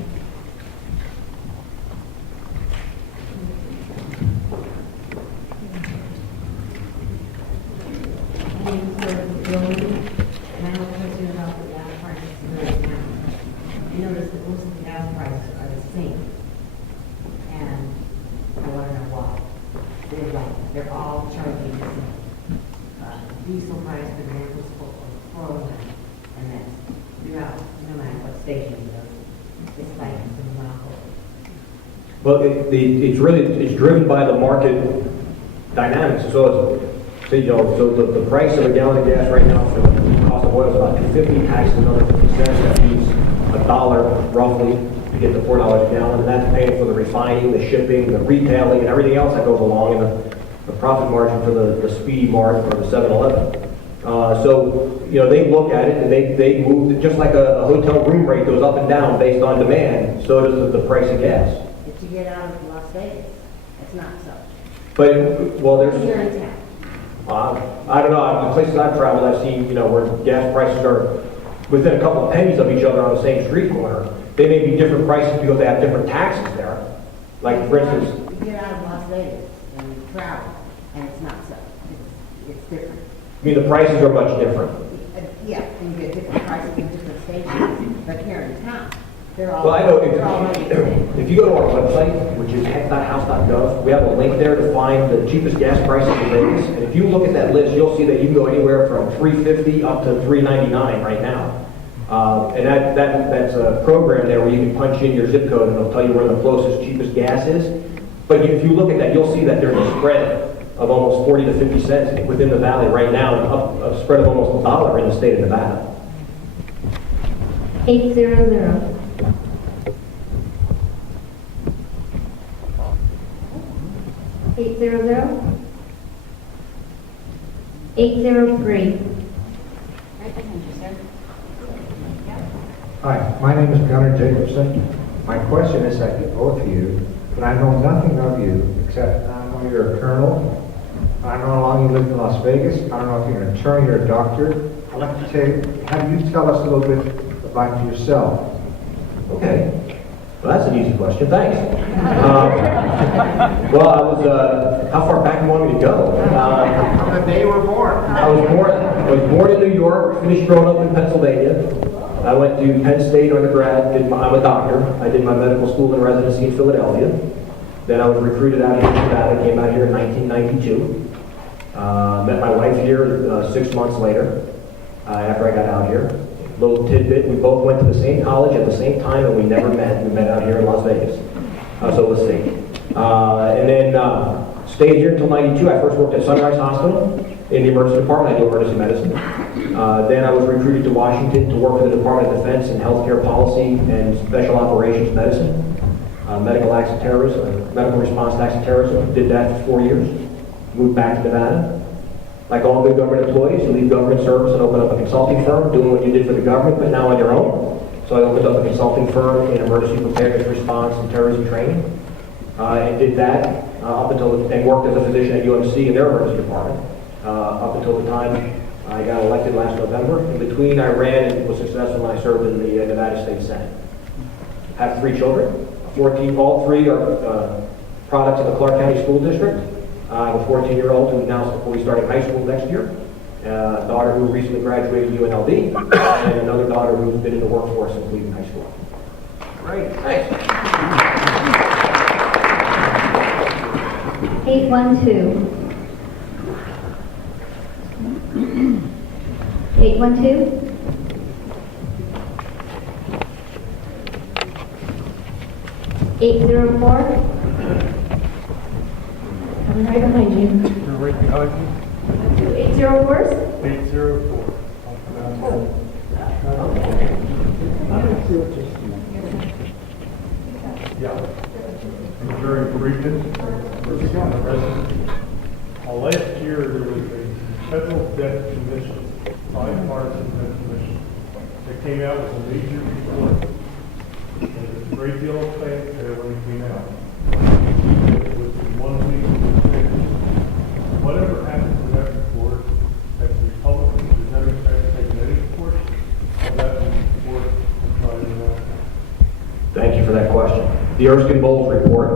And I have a question about the gas prices right now. You notice that most of the gas prices are the same. And I want to know why. They're all charging the same. Diesel price, for example, is $4, and that's throughout, no matter what station you go to. It's like it's a monopoly. Well, it's driven by the market dynamics. So the price of a gallon of gas right now for the cost of oil is about $2.50, taxed another 50 cents. That means $1 roughly to get the $4 a gallon, and that's paying for the refining, the shipping, the retailing, and everything else that goes along, and the profit margin for the Speedy Mart or the 7-Eleven. They look at it and they move it, just like a hotel room rate goes up and down based on demand, so does the price of gas. If you get out of Las Vegas, it's not so. But, well, there's... Here in town. I don't know, the places I've traveled, I've seen, where gas prices are within a couple of pennies of each other on the same street corner. They may be different prices because they have different taxes there. Like, for instance... You get out of Las Vegas and you travel, and it's not so. It's different. I mean, the prices are much different. Yeah, and you get different prices in different stations, but here in town, they're all, Well, I know they're all money the same. if you go to our website, which is heck.house.gov, we have a link there to find the cheapest gas prices in Vegas. And if you look at that list, you'll see that you can go anywhere from $3.50 up to $3.99 right now. And that's a program there where you can punch in your zip code and it'll tell you where the closest, cheapest gas is. But if you look at that, you'll see that there's a spread of almost 40 to 50 cents within the valley right now, and a spread of almost $1 in the state of Nevada. 800. 800. 803. Hi, my name is Gunnar Jacobson. My question is that both of you, but I know nothing of you except I know you're a colonel. I don't know how long you lived in Las Vegas. I don't know if you're an attorney or a doctor. I'd like to have you tell us a little bit about yourself. Okay. Well, that's an easy question. Thanks. Well, I was, how far back do you want me to go? The day you were born. I was born in New York, finished growing up in Pennsylvania. I went to Penn State undergrad. I'm a doctor. I did my medical school and residency in Philadelphia. Then I was recruited out here in Nevada. Came out here in 1992. Met my wife here 6 months later after I got out here. Little tidbit, we both went to the same college at the same time and we never met. We met out here in Las Vegas. So let's see. And then stayed here until 92. I first worked at Sunrise Hospital in the emergency department. I do emergency medicine. Then I was recruited to Washington to work for the Department of Defense in healthcare policy and special operations medicine. Medical acts of terrorism, medical response to acts of terrorism. Did that for 4 years. Moved back to Nevada. Like all good government employees, you leave government service and open up a consulting firm, doing what you did for the government, but now on your own. So I opened up a consulting firm in emergency preparedness response and terrorism training. And did that up until, and worked as a physician at UMC in their emergency department up until the time I got elected last November. In between, I ran and was successful when I served in the Nevada State Senate. I have 3 children, 14, all 3 are products of the Clark County School District. I have a 14-year-old who now will be starting high school next year, a daughter who recently graduated UNLV, and another daughter who's been in the workforce since leaving high school. Great, thanks. 812. 812. 804. I'm right behind you. You're right behind you. 804s? 804. Yeah. I'm very brief. Last year, there was a federal debt commission, bipartisan debt commission, that came out with a major report. There was a great deal of fanfare when it came out. It was in 1 week. Whatever happened to that report, as Republicans, the Democrats taken any portion of that report and tried to enact it. Thank you for that question. The Erskine Bowles report,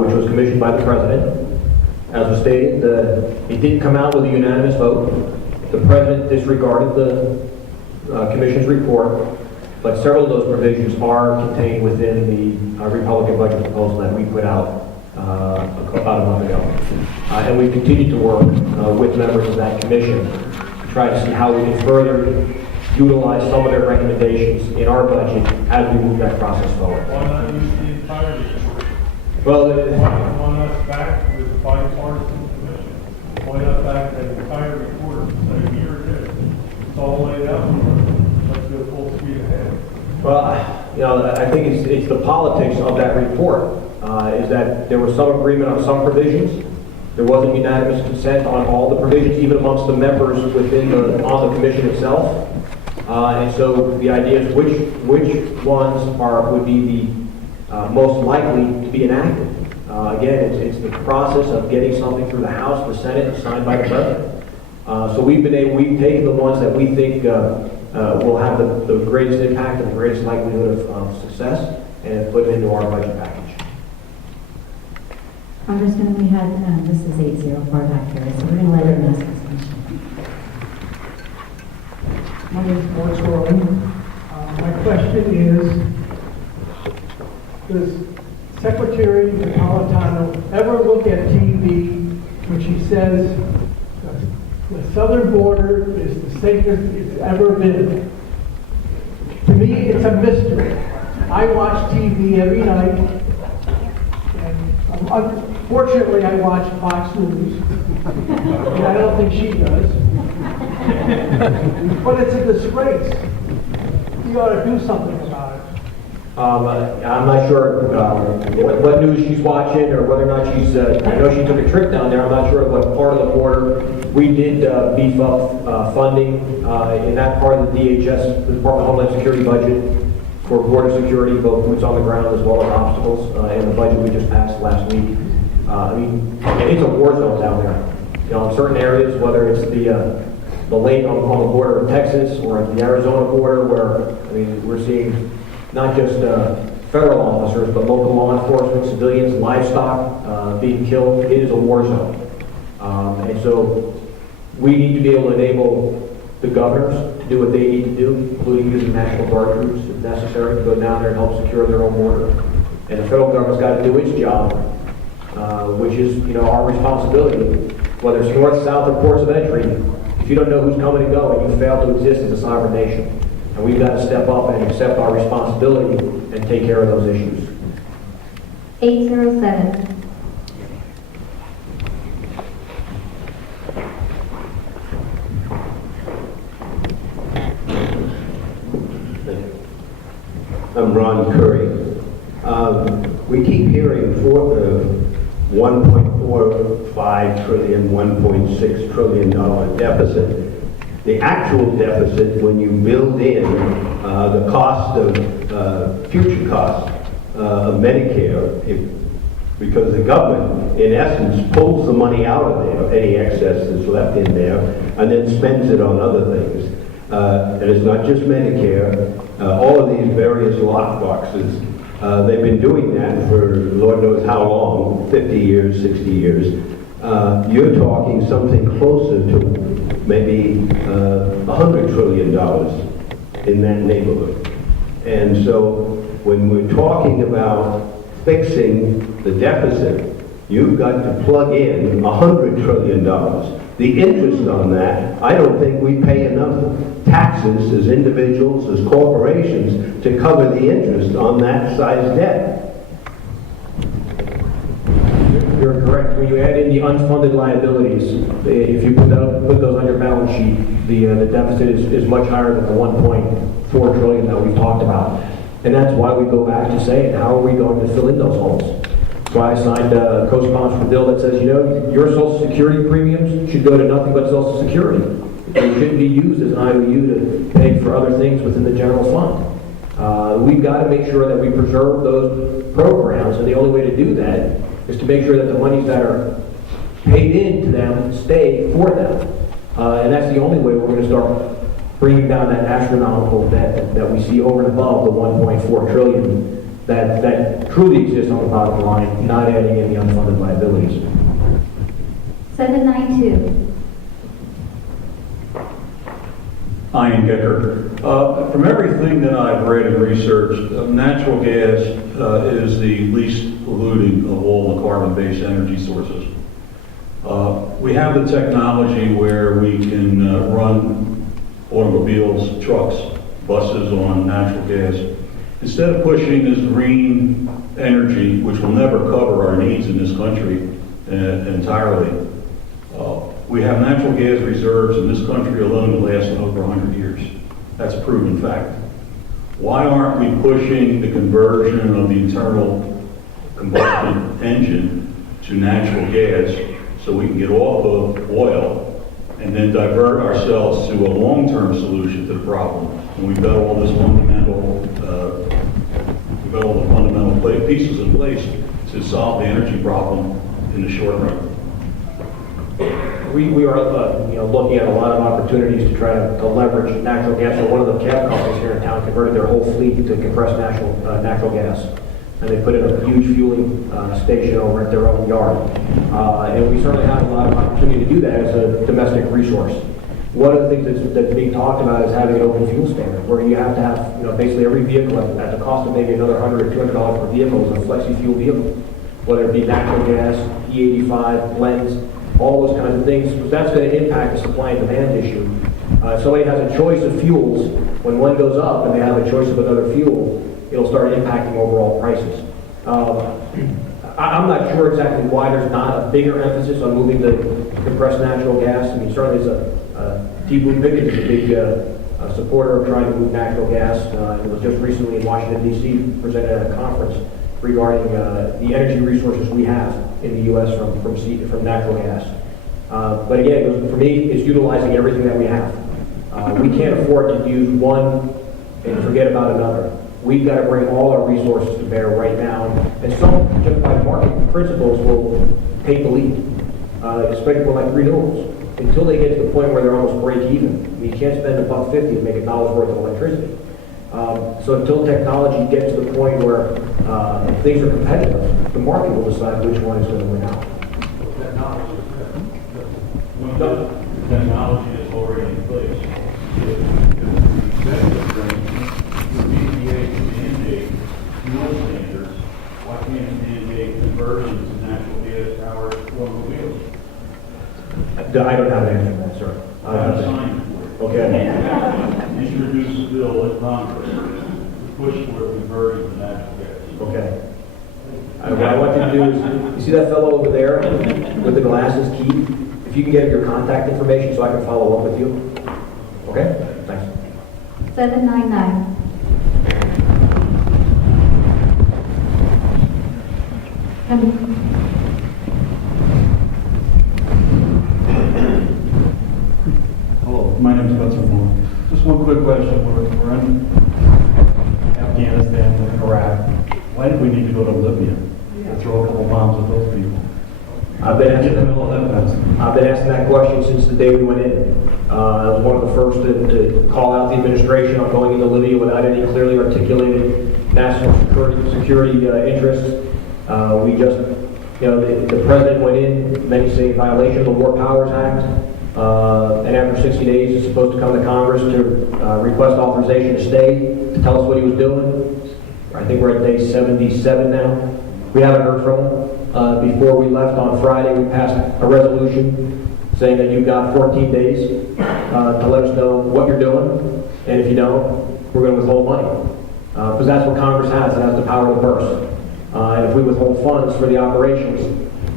which was commissioned by the President, as was stated, it didn't come out with a unanimous vote. The President disregarded the Commission's report, but several of those provisions are contained within the Republican budget proposal that we put out about a month ago. And we continue to work with members of that commission to try to see how we can further utilize some of their recommendations in our budget as we move that process forward. Why not use the entire report? Well, Why not back with the bipartisan commission? Why not back that entire report, say, here it is. It's all laid out. Let's go full speed ahead. well, I think it's the politics of that report, is that there was some agreement on some provisions. There wasn't unanimous consent on all the provisions, even amongst the members within on the commission itself. And so the idea is which ones would be the most likely to be enacted. Again, it's the process of getting something through the House, the Senate, and signed by the President. So we've taken the ones that we think will have the greatest impact and the greatest likelihood of success, and put it into our budget package. Congressman, we had, this is 804 back here, so we're going to let him ask this question. My name is Morris Rowland. My question is, does Secretary Napolitano ever look at TV when she says the southern border is the safest it's ever been? To me, it's a mystery. I watch TV every night, and unfortunately, I watch Fox News, and I don't think she does. But it's a disgrace. You ought to do something about it. I'm not sure what news she's watching or whether or not she's, I know she took a trip down there. I'm not sure what part of the border. We did beef up funding in that part of the DHS, the Department of Homeland Security budget for border security, both boots on the ground as well as obstacles in the budget we just passed last week. I mean, it's a war zone down there. You know, in certain areas, whether it's the lake on the border of Texas or at the Arizona border, where, I mean, we're seeing not just federal officers, but local law enforcement, civilians, livestock being killed. It is a war zone. And so we need to be able to enable the governors do what they need to do, including using National Guard troops if necessary, to go down there and help secure their own border. And the federal government's got to do its job, which is, our responsibility, whether it's north, south, or ports of entry. If you don't know who's coming and going, you fail to exist as a sovereign nation. And we've got to step up and accept our responsibility and take care of those issues. 807. I'm Ron Curry. We keep hearing 1.45 trillion, $1.6 trillion deficit. The actual deficit, when you build in the cost of future costs of Medicare, because the government, in essence, pulls the money out of there, any excess that's left in there, and then spends it on other things. And it's not just Medicare. All of these various lockboxes, they've been doing that for Lord knows how long, 50 years, 60 years. You're talking something closer to maybe $100 trillion in that neighborhood. And so when we're talking about fixing the deficit, you've got to plug in $100 trillion. The interest on that, I don't think we pay enough taxes as individuals, as corporations, to cover the interest on that size debt. You're correct. When you add in the unfunded liabilities, if you put those on your balance sheet, the deficit is much higher than the 1.4 trillion that we've talked about. And that's why we go back to saying, how are we going to fill in those holes? That's why I signed a co-sponsored bill that says, your Social Security premiums should go to nothing but Social Security. They shouldn't be used as an IOU to pay for other things within the general fund. We've got to make sure that we preserve those programs, and the only way to do that is to make sure that the monies that are paid into them stay for them. And that's the only way we're going to start bringing down that astronomical debt that we see over and above the 1.4 trillion that truly exists on the bottom line, not adding in the unfunded liabilities. 792. Ian Gecker. From everything that I've read and researched, natural gas is the least polluting of all the carbon-based energy sources. We have the technology where we can run automobiles, trucks, buses on natural gas. Instead of pushing this green energy, which will never cover our needs in this country entirely, we have natural gas reserves in this country alone that last over 100 years. That's a proven fact. Why aren't we pushing the conversion of the internal combustion engine to natural gas so we can get off of oil and then divert ourselves to a long-term solution to the problem? And we've got all this fundamental, pieces in place to solve the energy problem in the short run. We are looking at a lot of opportunities to try to leverage natural gas. So one of the cab companies here in town converted their whole fleet to compressed natural gas. And they put in a huge fueling station over at their own yard. And we certainly have a lot of opportunity to do that as a domestic resource. One of the things that's being talked about is having an open fuel standard, where you have to have, basically every vehicle at the cost of maybe another $100 or $200 per vehicle is a flexi fuel vehicle, whether it be natural gas, E85, blends, all those kinds of things. That's going to impact the supply and demand issue. Somebody has a choice of fuels. When one goes up and they have a choice of another fuel, it'll start impacting overall prices. I'm not sure exactly why there's not a bigger emphasis on moving to compressed natural gas. I mean, certainly T. Boone Pickett is a big supporter of trying to move natural gas. It was just recently in Washington, D.C., presented at a conference regarding the energy resources we have in the U.S. from natural gas. But again, for me, it's utilizing everything that we have. We can't afford to use one and forget about another. We've got to bring all our resources to bear right now. And some, just by market principles, will take the lead, especially for like renewables. Until they get to the point where they're almost break even. I mean, you can't spend $1.50 to make $1 worth of electricity. So until technology gets to the point where things are competitive, the market will decide which one is going to win out. Technology is already in place. If executive branch, the EPA can mandate fuel standards, why can't it mandate conversion to natural gas powered automobiles? I don't have an answer to that, sir. I have a sign for it. Okay. Introduce a bill at Congress to push for conversion to natural gas. Okay. What I want you to do is, you see that fellow over there with the glasses, Keith? If you can get your contact information so I can follow up with you. Okay? Thanks. 799. Hello, my name is Spencer Moore. Just one quick question. We're in Afghanistan and Iraq. Why did we need to go to Libya to throw a couple bombs at those people? I've been Get in the middle of that mess. I've been asking that question since the day we went in. I was one of the first to call out the administration on going into Libya without any clearly articulated national security interests. We just, the president went in, many say violation of the War Powers Act, and after 60 days is supposed to come to Congress to request authorization to stay, to tell us what he was doing. I think we're at day 77 now. We haven't heard from him. Before we left on Friday, we passed a resolution saying that you've got 14 days to let us know what you're doing, and if you don't, we're going to withhold money. Because that's what Congress has. It has the power of the purse. And if we withhold funds for the operations,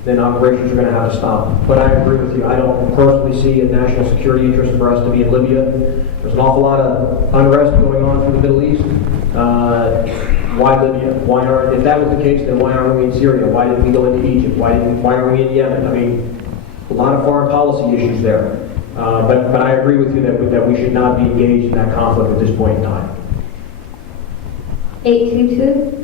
then operations are going to have to stop. But I agree with you. I don't personally see a national security interest for us to be in Libya. There's an awful lot of unrest going on through the Middle East. Why Libya? If that was the case, then why aren't we in Syria? Why didn't we go into Egypt? Why aren't we in Yemen? I mean, a lot of foreign policy issues there. But I agree with you that we should not be engaged in that conflict at this point in time. 822.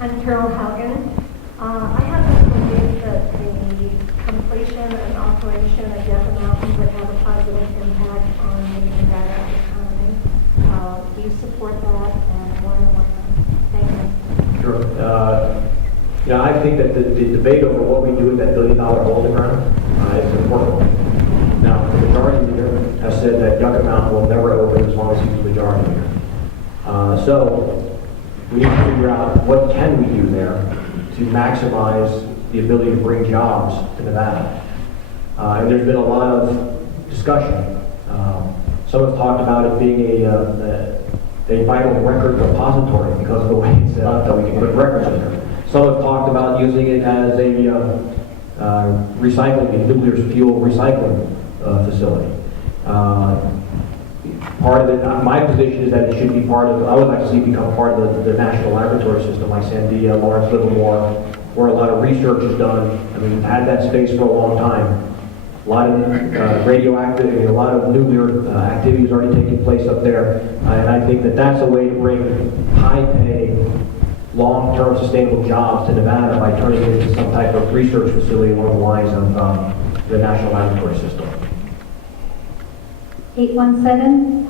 I'm Carol Haugen. I have to believe that the completion and operation of Yucca Mountain would have a positive impact on the Nevada economy. Do you support that, and why or why not? Thank you. Sure. I think that the debate over what we do with that $1 billion hole in the ground is an important one. Now, the majority leader has said that Yucca Mountain will never open as long as he's the majority leader. So we need to figure out what can we do there to maximize the ability to bring jobs to Nevada. And there's been a lot of discussion. Some have talked about it being a vital record repository because of the way it's set up that we can put records in there. Some have talked about using it as a nuclear fuel recycling facility. Part of it, my position is that it should be part of, I would like to see it become part of the national laboratory system like Sandia, Lawrence Livermore, where a lot of research is done. I mean, we've had that space for a long time. A lot of radioactivity, a lot of nuclear activity is already taking place up there. And I think that that's a way to bring high-paying, long-term sustainable jobs to Nevada by turning it into some type of research facility along the lines of the national laboratory system. 817.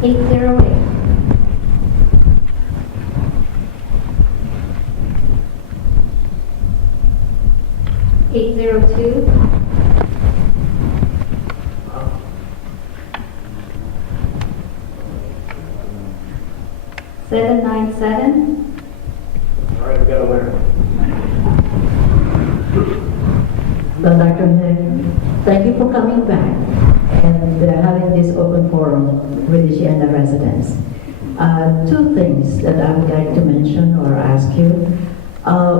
$808. 802. 797. All right, we got a winner. Well, Dr. Heck, thank you for coming back and having this open forum with the Siena residents. Two things that I would like to mention or ask you.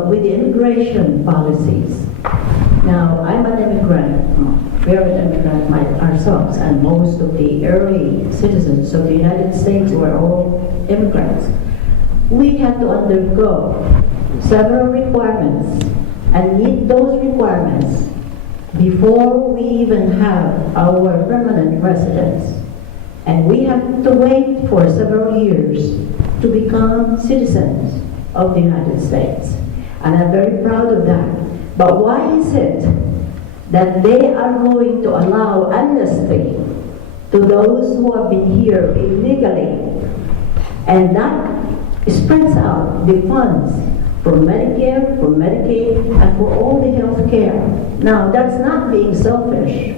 With the immigration policies, now I'm an immigrant, we're an immigrant ourselves, and most of the early citizens of the United States were all immigrants. We had to undergo several requirements and meet those requirements before we even have our permanent residence. And we had to wait for several years to become citizens of the United States. And I'm very proud of that. But why is it that they are going to allow amnesty to those who have been here illegally. And that spreads out the funds for Medicare, for Medicaid, and for all the health care. Now, that's not being selfish,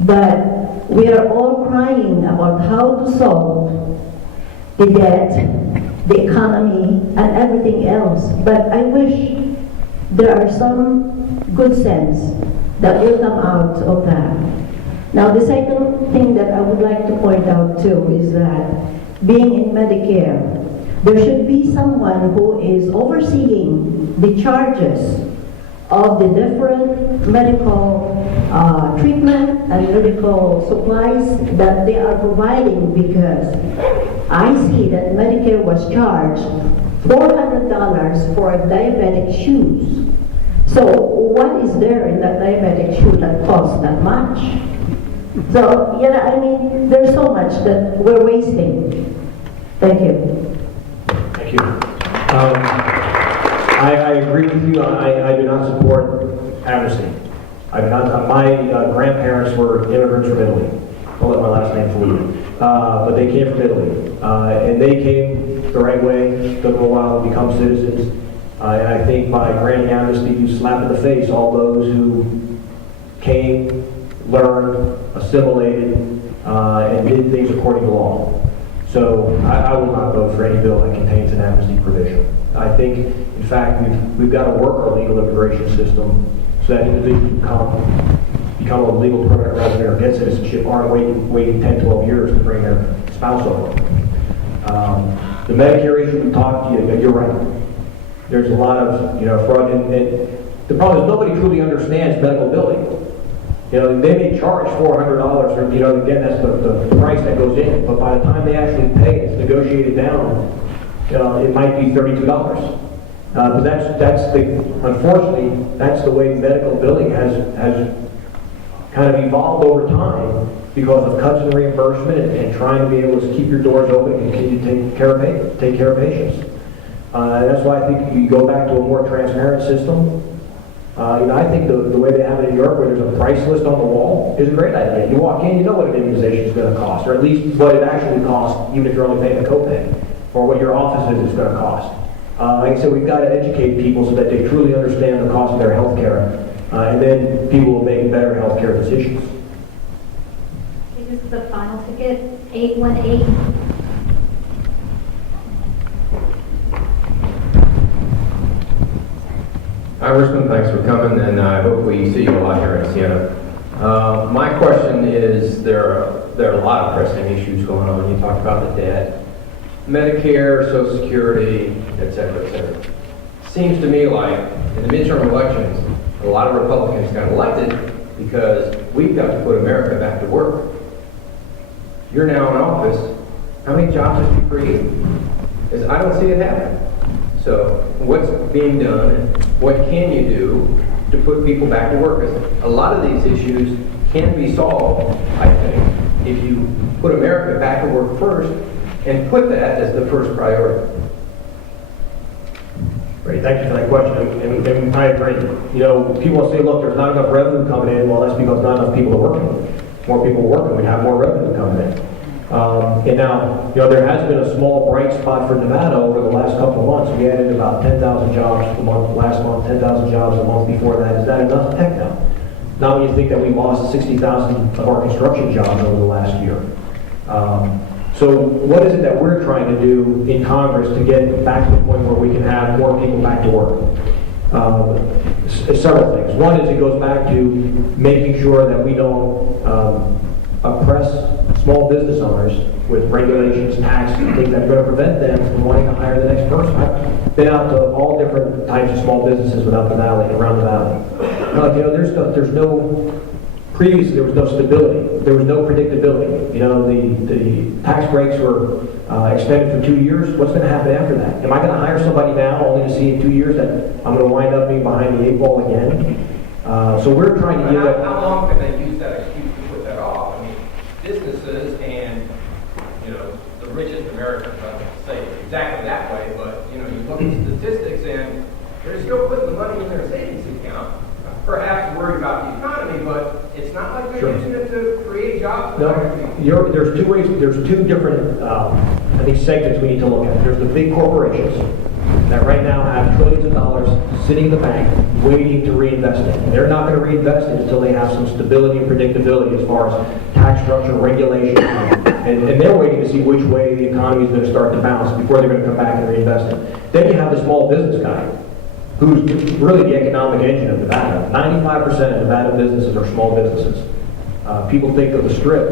but we are all crying about how to solve the debt, the economy, and everything else. But I wish there are some good sense that will come out of that. Now, the second thing that I would like to point out too is that being in Medicare, there should be someone who is overseeing the charges of the different medical treatment and medical supplies that they are providing, because I see that Medicare was charged $400 for diabetic shoes. So what is there in that diabetic shoe that costs that much? So, you know, I mean, there's so much that we're wasting. Thank you. Thank you. I agree with you. I do not support amnesty. I do not. My grandparents were immigrants from Italy. I'll let my last name fool you. But they came from Italy. And they came the right way, took them a while to become citizens. And I think by granting amnesty, you slap in the face all those who came, learned, assimilated, and did things according to law. So I will not vote for any bill that contains an amnesty provision. I think, in fact, we've got to work our legal immigration system so that individuals who become a legal permanent resident or get citizenship aren't waiting 10, 12 years to bring their spouse over. The Medicare issue we talked to you, you're right. There's a lot of fraud, and the problem is nobody truly understands medical billing. They may charge $400, or again, that's the price that goes in. But by the time they actually pay, it's negotiated down. It might be $32. But unfortunately, that's the way medical billing has kind of evolved over time because of cuts in reimbursement and trying to be able to keep your doors open and continue to take care of patients. That's why I think you go back to a more transparent system. I think the way they have it in New York, where there's a price list on the wall, is a great idea. You walk in, you know what an immunization is going to cost, or at least what it actually costs, even if you're only paying a copay, or what your office visit is going to cost. Like I said, we've got to educate people so that they truly understand the cost of their health care, and then people will make better health care decisions. Okay, this is the final ticket, 818. Congressman, thanks for coming, and I hope we see you a lot here in Siena. My question is, there are a lot of pressing issues going on. You talked about the debt, Medicare, Social Security, et cetera, et cetera. Seems to me like in the midterm elections, a lot of Republicans got elected because we've got to put America back to work. You're now in office. How many jobs have you created? Because I don't see it happening. So what's being done, and what can you do to put people back to work? Because a lot of these issues can be solved, I think, if you put America back to work first and put that as the first priority. Great, thank you for that question, and I agree. People say, look, there's not enough revenue coming in. Well, that's because not enough people are working. More people working, we have more revenue coming in. And now, there has been a small bright spot for Nevada over the last couple of months. We added about 10,000 jobs last month, 10,000 jobs a month before that. Is that enough? Heck no. Not when you think that we lost 60,000 of our construction jobs over the last year. So what is it that we're trying to do in Congress to get back to the point where we can have more people back to work? Several things. One is it goes back to making sure that we don't oppress small business owners with regulations, taxes, and things that are going to prevent them from wanting to hire the next person. I've been out to all different types of small businesses around the valley. Previously there was no stability. There was no predictability. The tax breaks were extended for 2 years. What's going to happen after that? Am I going to hire somebody now only to see in 2 years that I'm going to wind up being behind the 8 ball again? So we're trying to give that. How long can they use that excuse to put that off? I mean, businesses and, the richest Americans, I don't say it exactly that way, but, you look at statistics and they're still putting the money in their savings account. Perhaps worried about the economy, but it's not like they're using it to create jobs. No. there's two ways, there's two different, I think, segments we need to look at. There's the big corporations that right now have trillions of dollars sitting in the bank waiting to reinvest it. And they're not going to reinvest it until they have some stability and predictability as far as tax structure, regulation, and they're waiting to see which way the economy is going to start to bounce before they're going to come back and reinvest it. Then you have the small business guy, who's really the economic engine of Nevada. 95% of Nevada businesses are small businesses. People think of the Strip,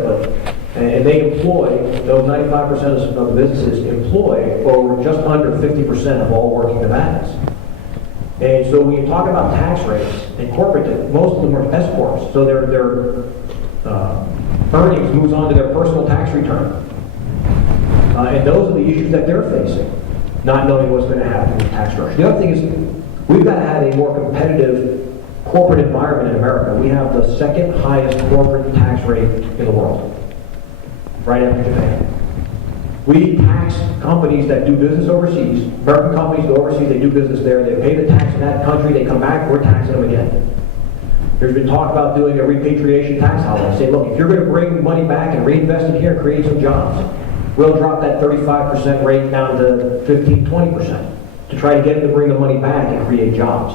and they employ, those 95% of businesses employ over just under 50% of all working Nevadans. And so when you talk about tax rates and corporate, most of them are S corps, so their earnings moves on to their personal tax return. And those are the issues that they're facing, not knowing what's going to happen with tax structure. The other thing is, we've got to have a more competitive corporate environment in America. We have the second highest corporate tax rate in the world, right after Japan. We tax companies that do business overseas. American companies go overseas, they do business there, they pay the tax in that country, they come back, we're taxing them again. There's been talk about doing a repatriation tax holiday. Say, look, if you're going to bring money back and reinvest it here and create some jobs, we'll drop that 35% rate down to 15, 20% to try to get them to bring the money back and create jobs.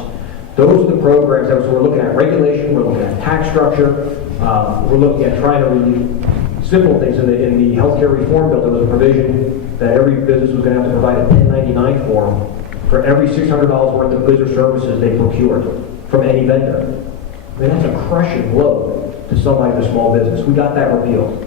Those are the programs that we're looking at. Regulation, we're looking at tax structure, we're looking at trying to really simple things. In the healthcare reform bill, there was a provision that every business was going to have to provide a 1099 form for every $600 worth of goods or services they procured from any vendor. I mean, that's a crushing blow to somebody with a small business. We got that repealed.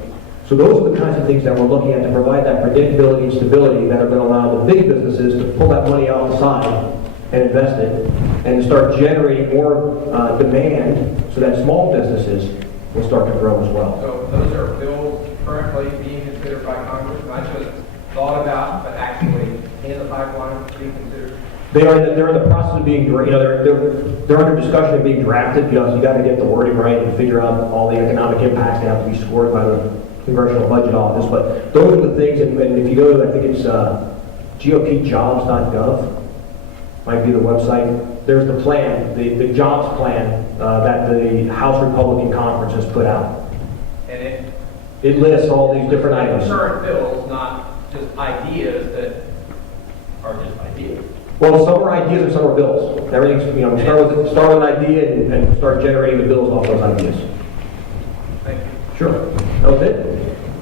So those are the kinds of things that we're looking at to provide that predictability and stability that are going to allow the big businesses to pull that money out the side and invest it, and to start generating more demand so that small businesses will start to grow as well. So those are bills currently being considered by Congress, not just thought about, but actually in the pipeline being considered? They're in the process of being, they're under discussion of being drafted, because you got to get the wording right and figure out all the economic impacts that have to be scored by the Congressional Budget Office. But those are the things, and if you go to, I think it's gopjobs.gov, might be the website. There's the plan, the jobs plan that the House Republican Conference has put out. And it lists all these different items. Current bills, not just ideas that are just ideas. Well, some are ideas and some are bills. Everything's, start with an idea and start generating the bills off those ideas. Thank you. Sure. That was it?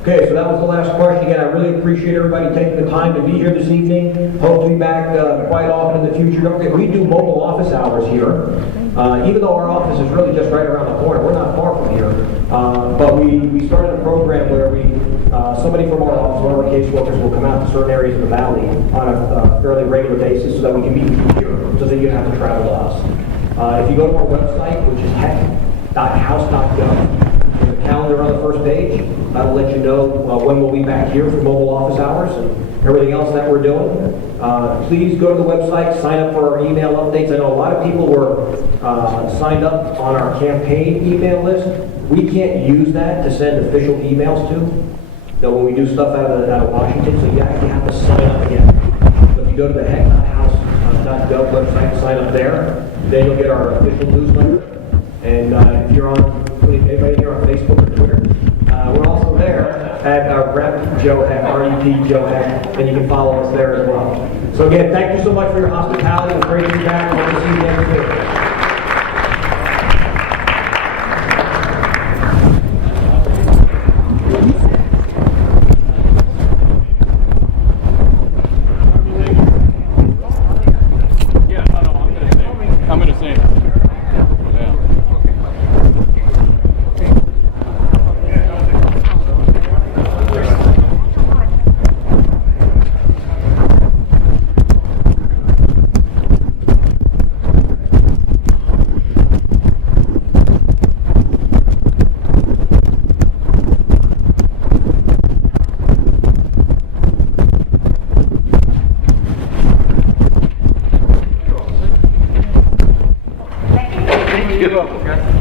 Okay, so that was the last question. Again, I really appreciate everybody taking the time to be here this evening. Hope to be back quite often in the future. Don't forget, we do mobile office hours here. Even though our office is really just right around the corner, we're not far from here. But we started a program where somebody from our office, one of our caseworkers, will come out to certain areas of the valley on a fairly regular basis so that we can meet with you here, so that you don't have to travel to us. If you go to our website, which is heck.house.gov, there's a calendar on the first page. That'll let you know when we'll be back here for mobile office hours and everything else that we're doing. Please go to the website, sign up for our email updates. I know a lot of people were signed up on our campaign email list. We can't use that to send official emails to. When we do stuff out of Washington, so you actually have to sign up again. So if you go to the heck.house.gov website, sign up there, then you'll get our official newsletter. And if you're on, anybody here on Facebook or Twitter, we're also there at our Rep Joe Heck, REP Joe Heck, and you can follow us there as well. So again, thank you so much for your hospitality. It was great to be back. Hope to see you next week. You're welcome.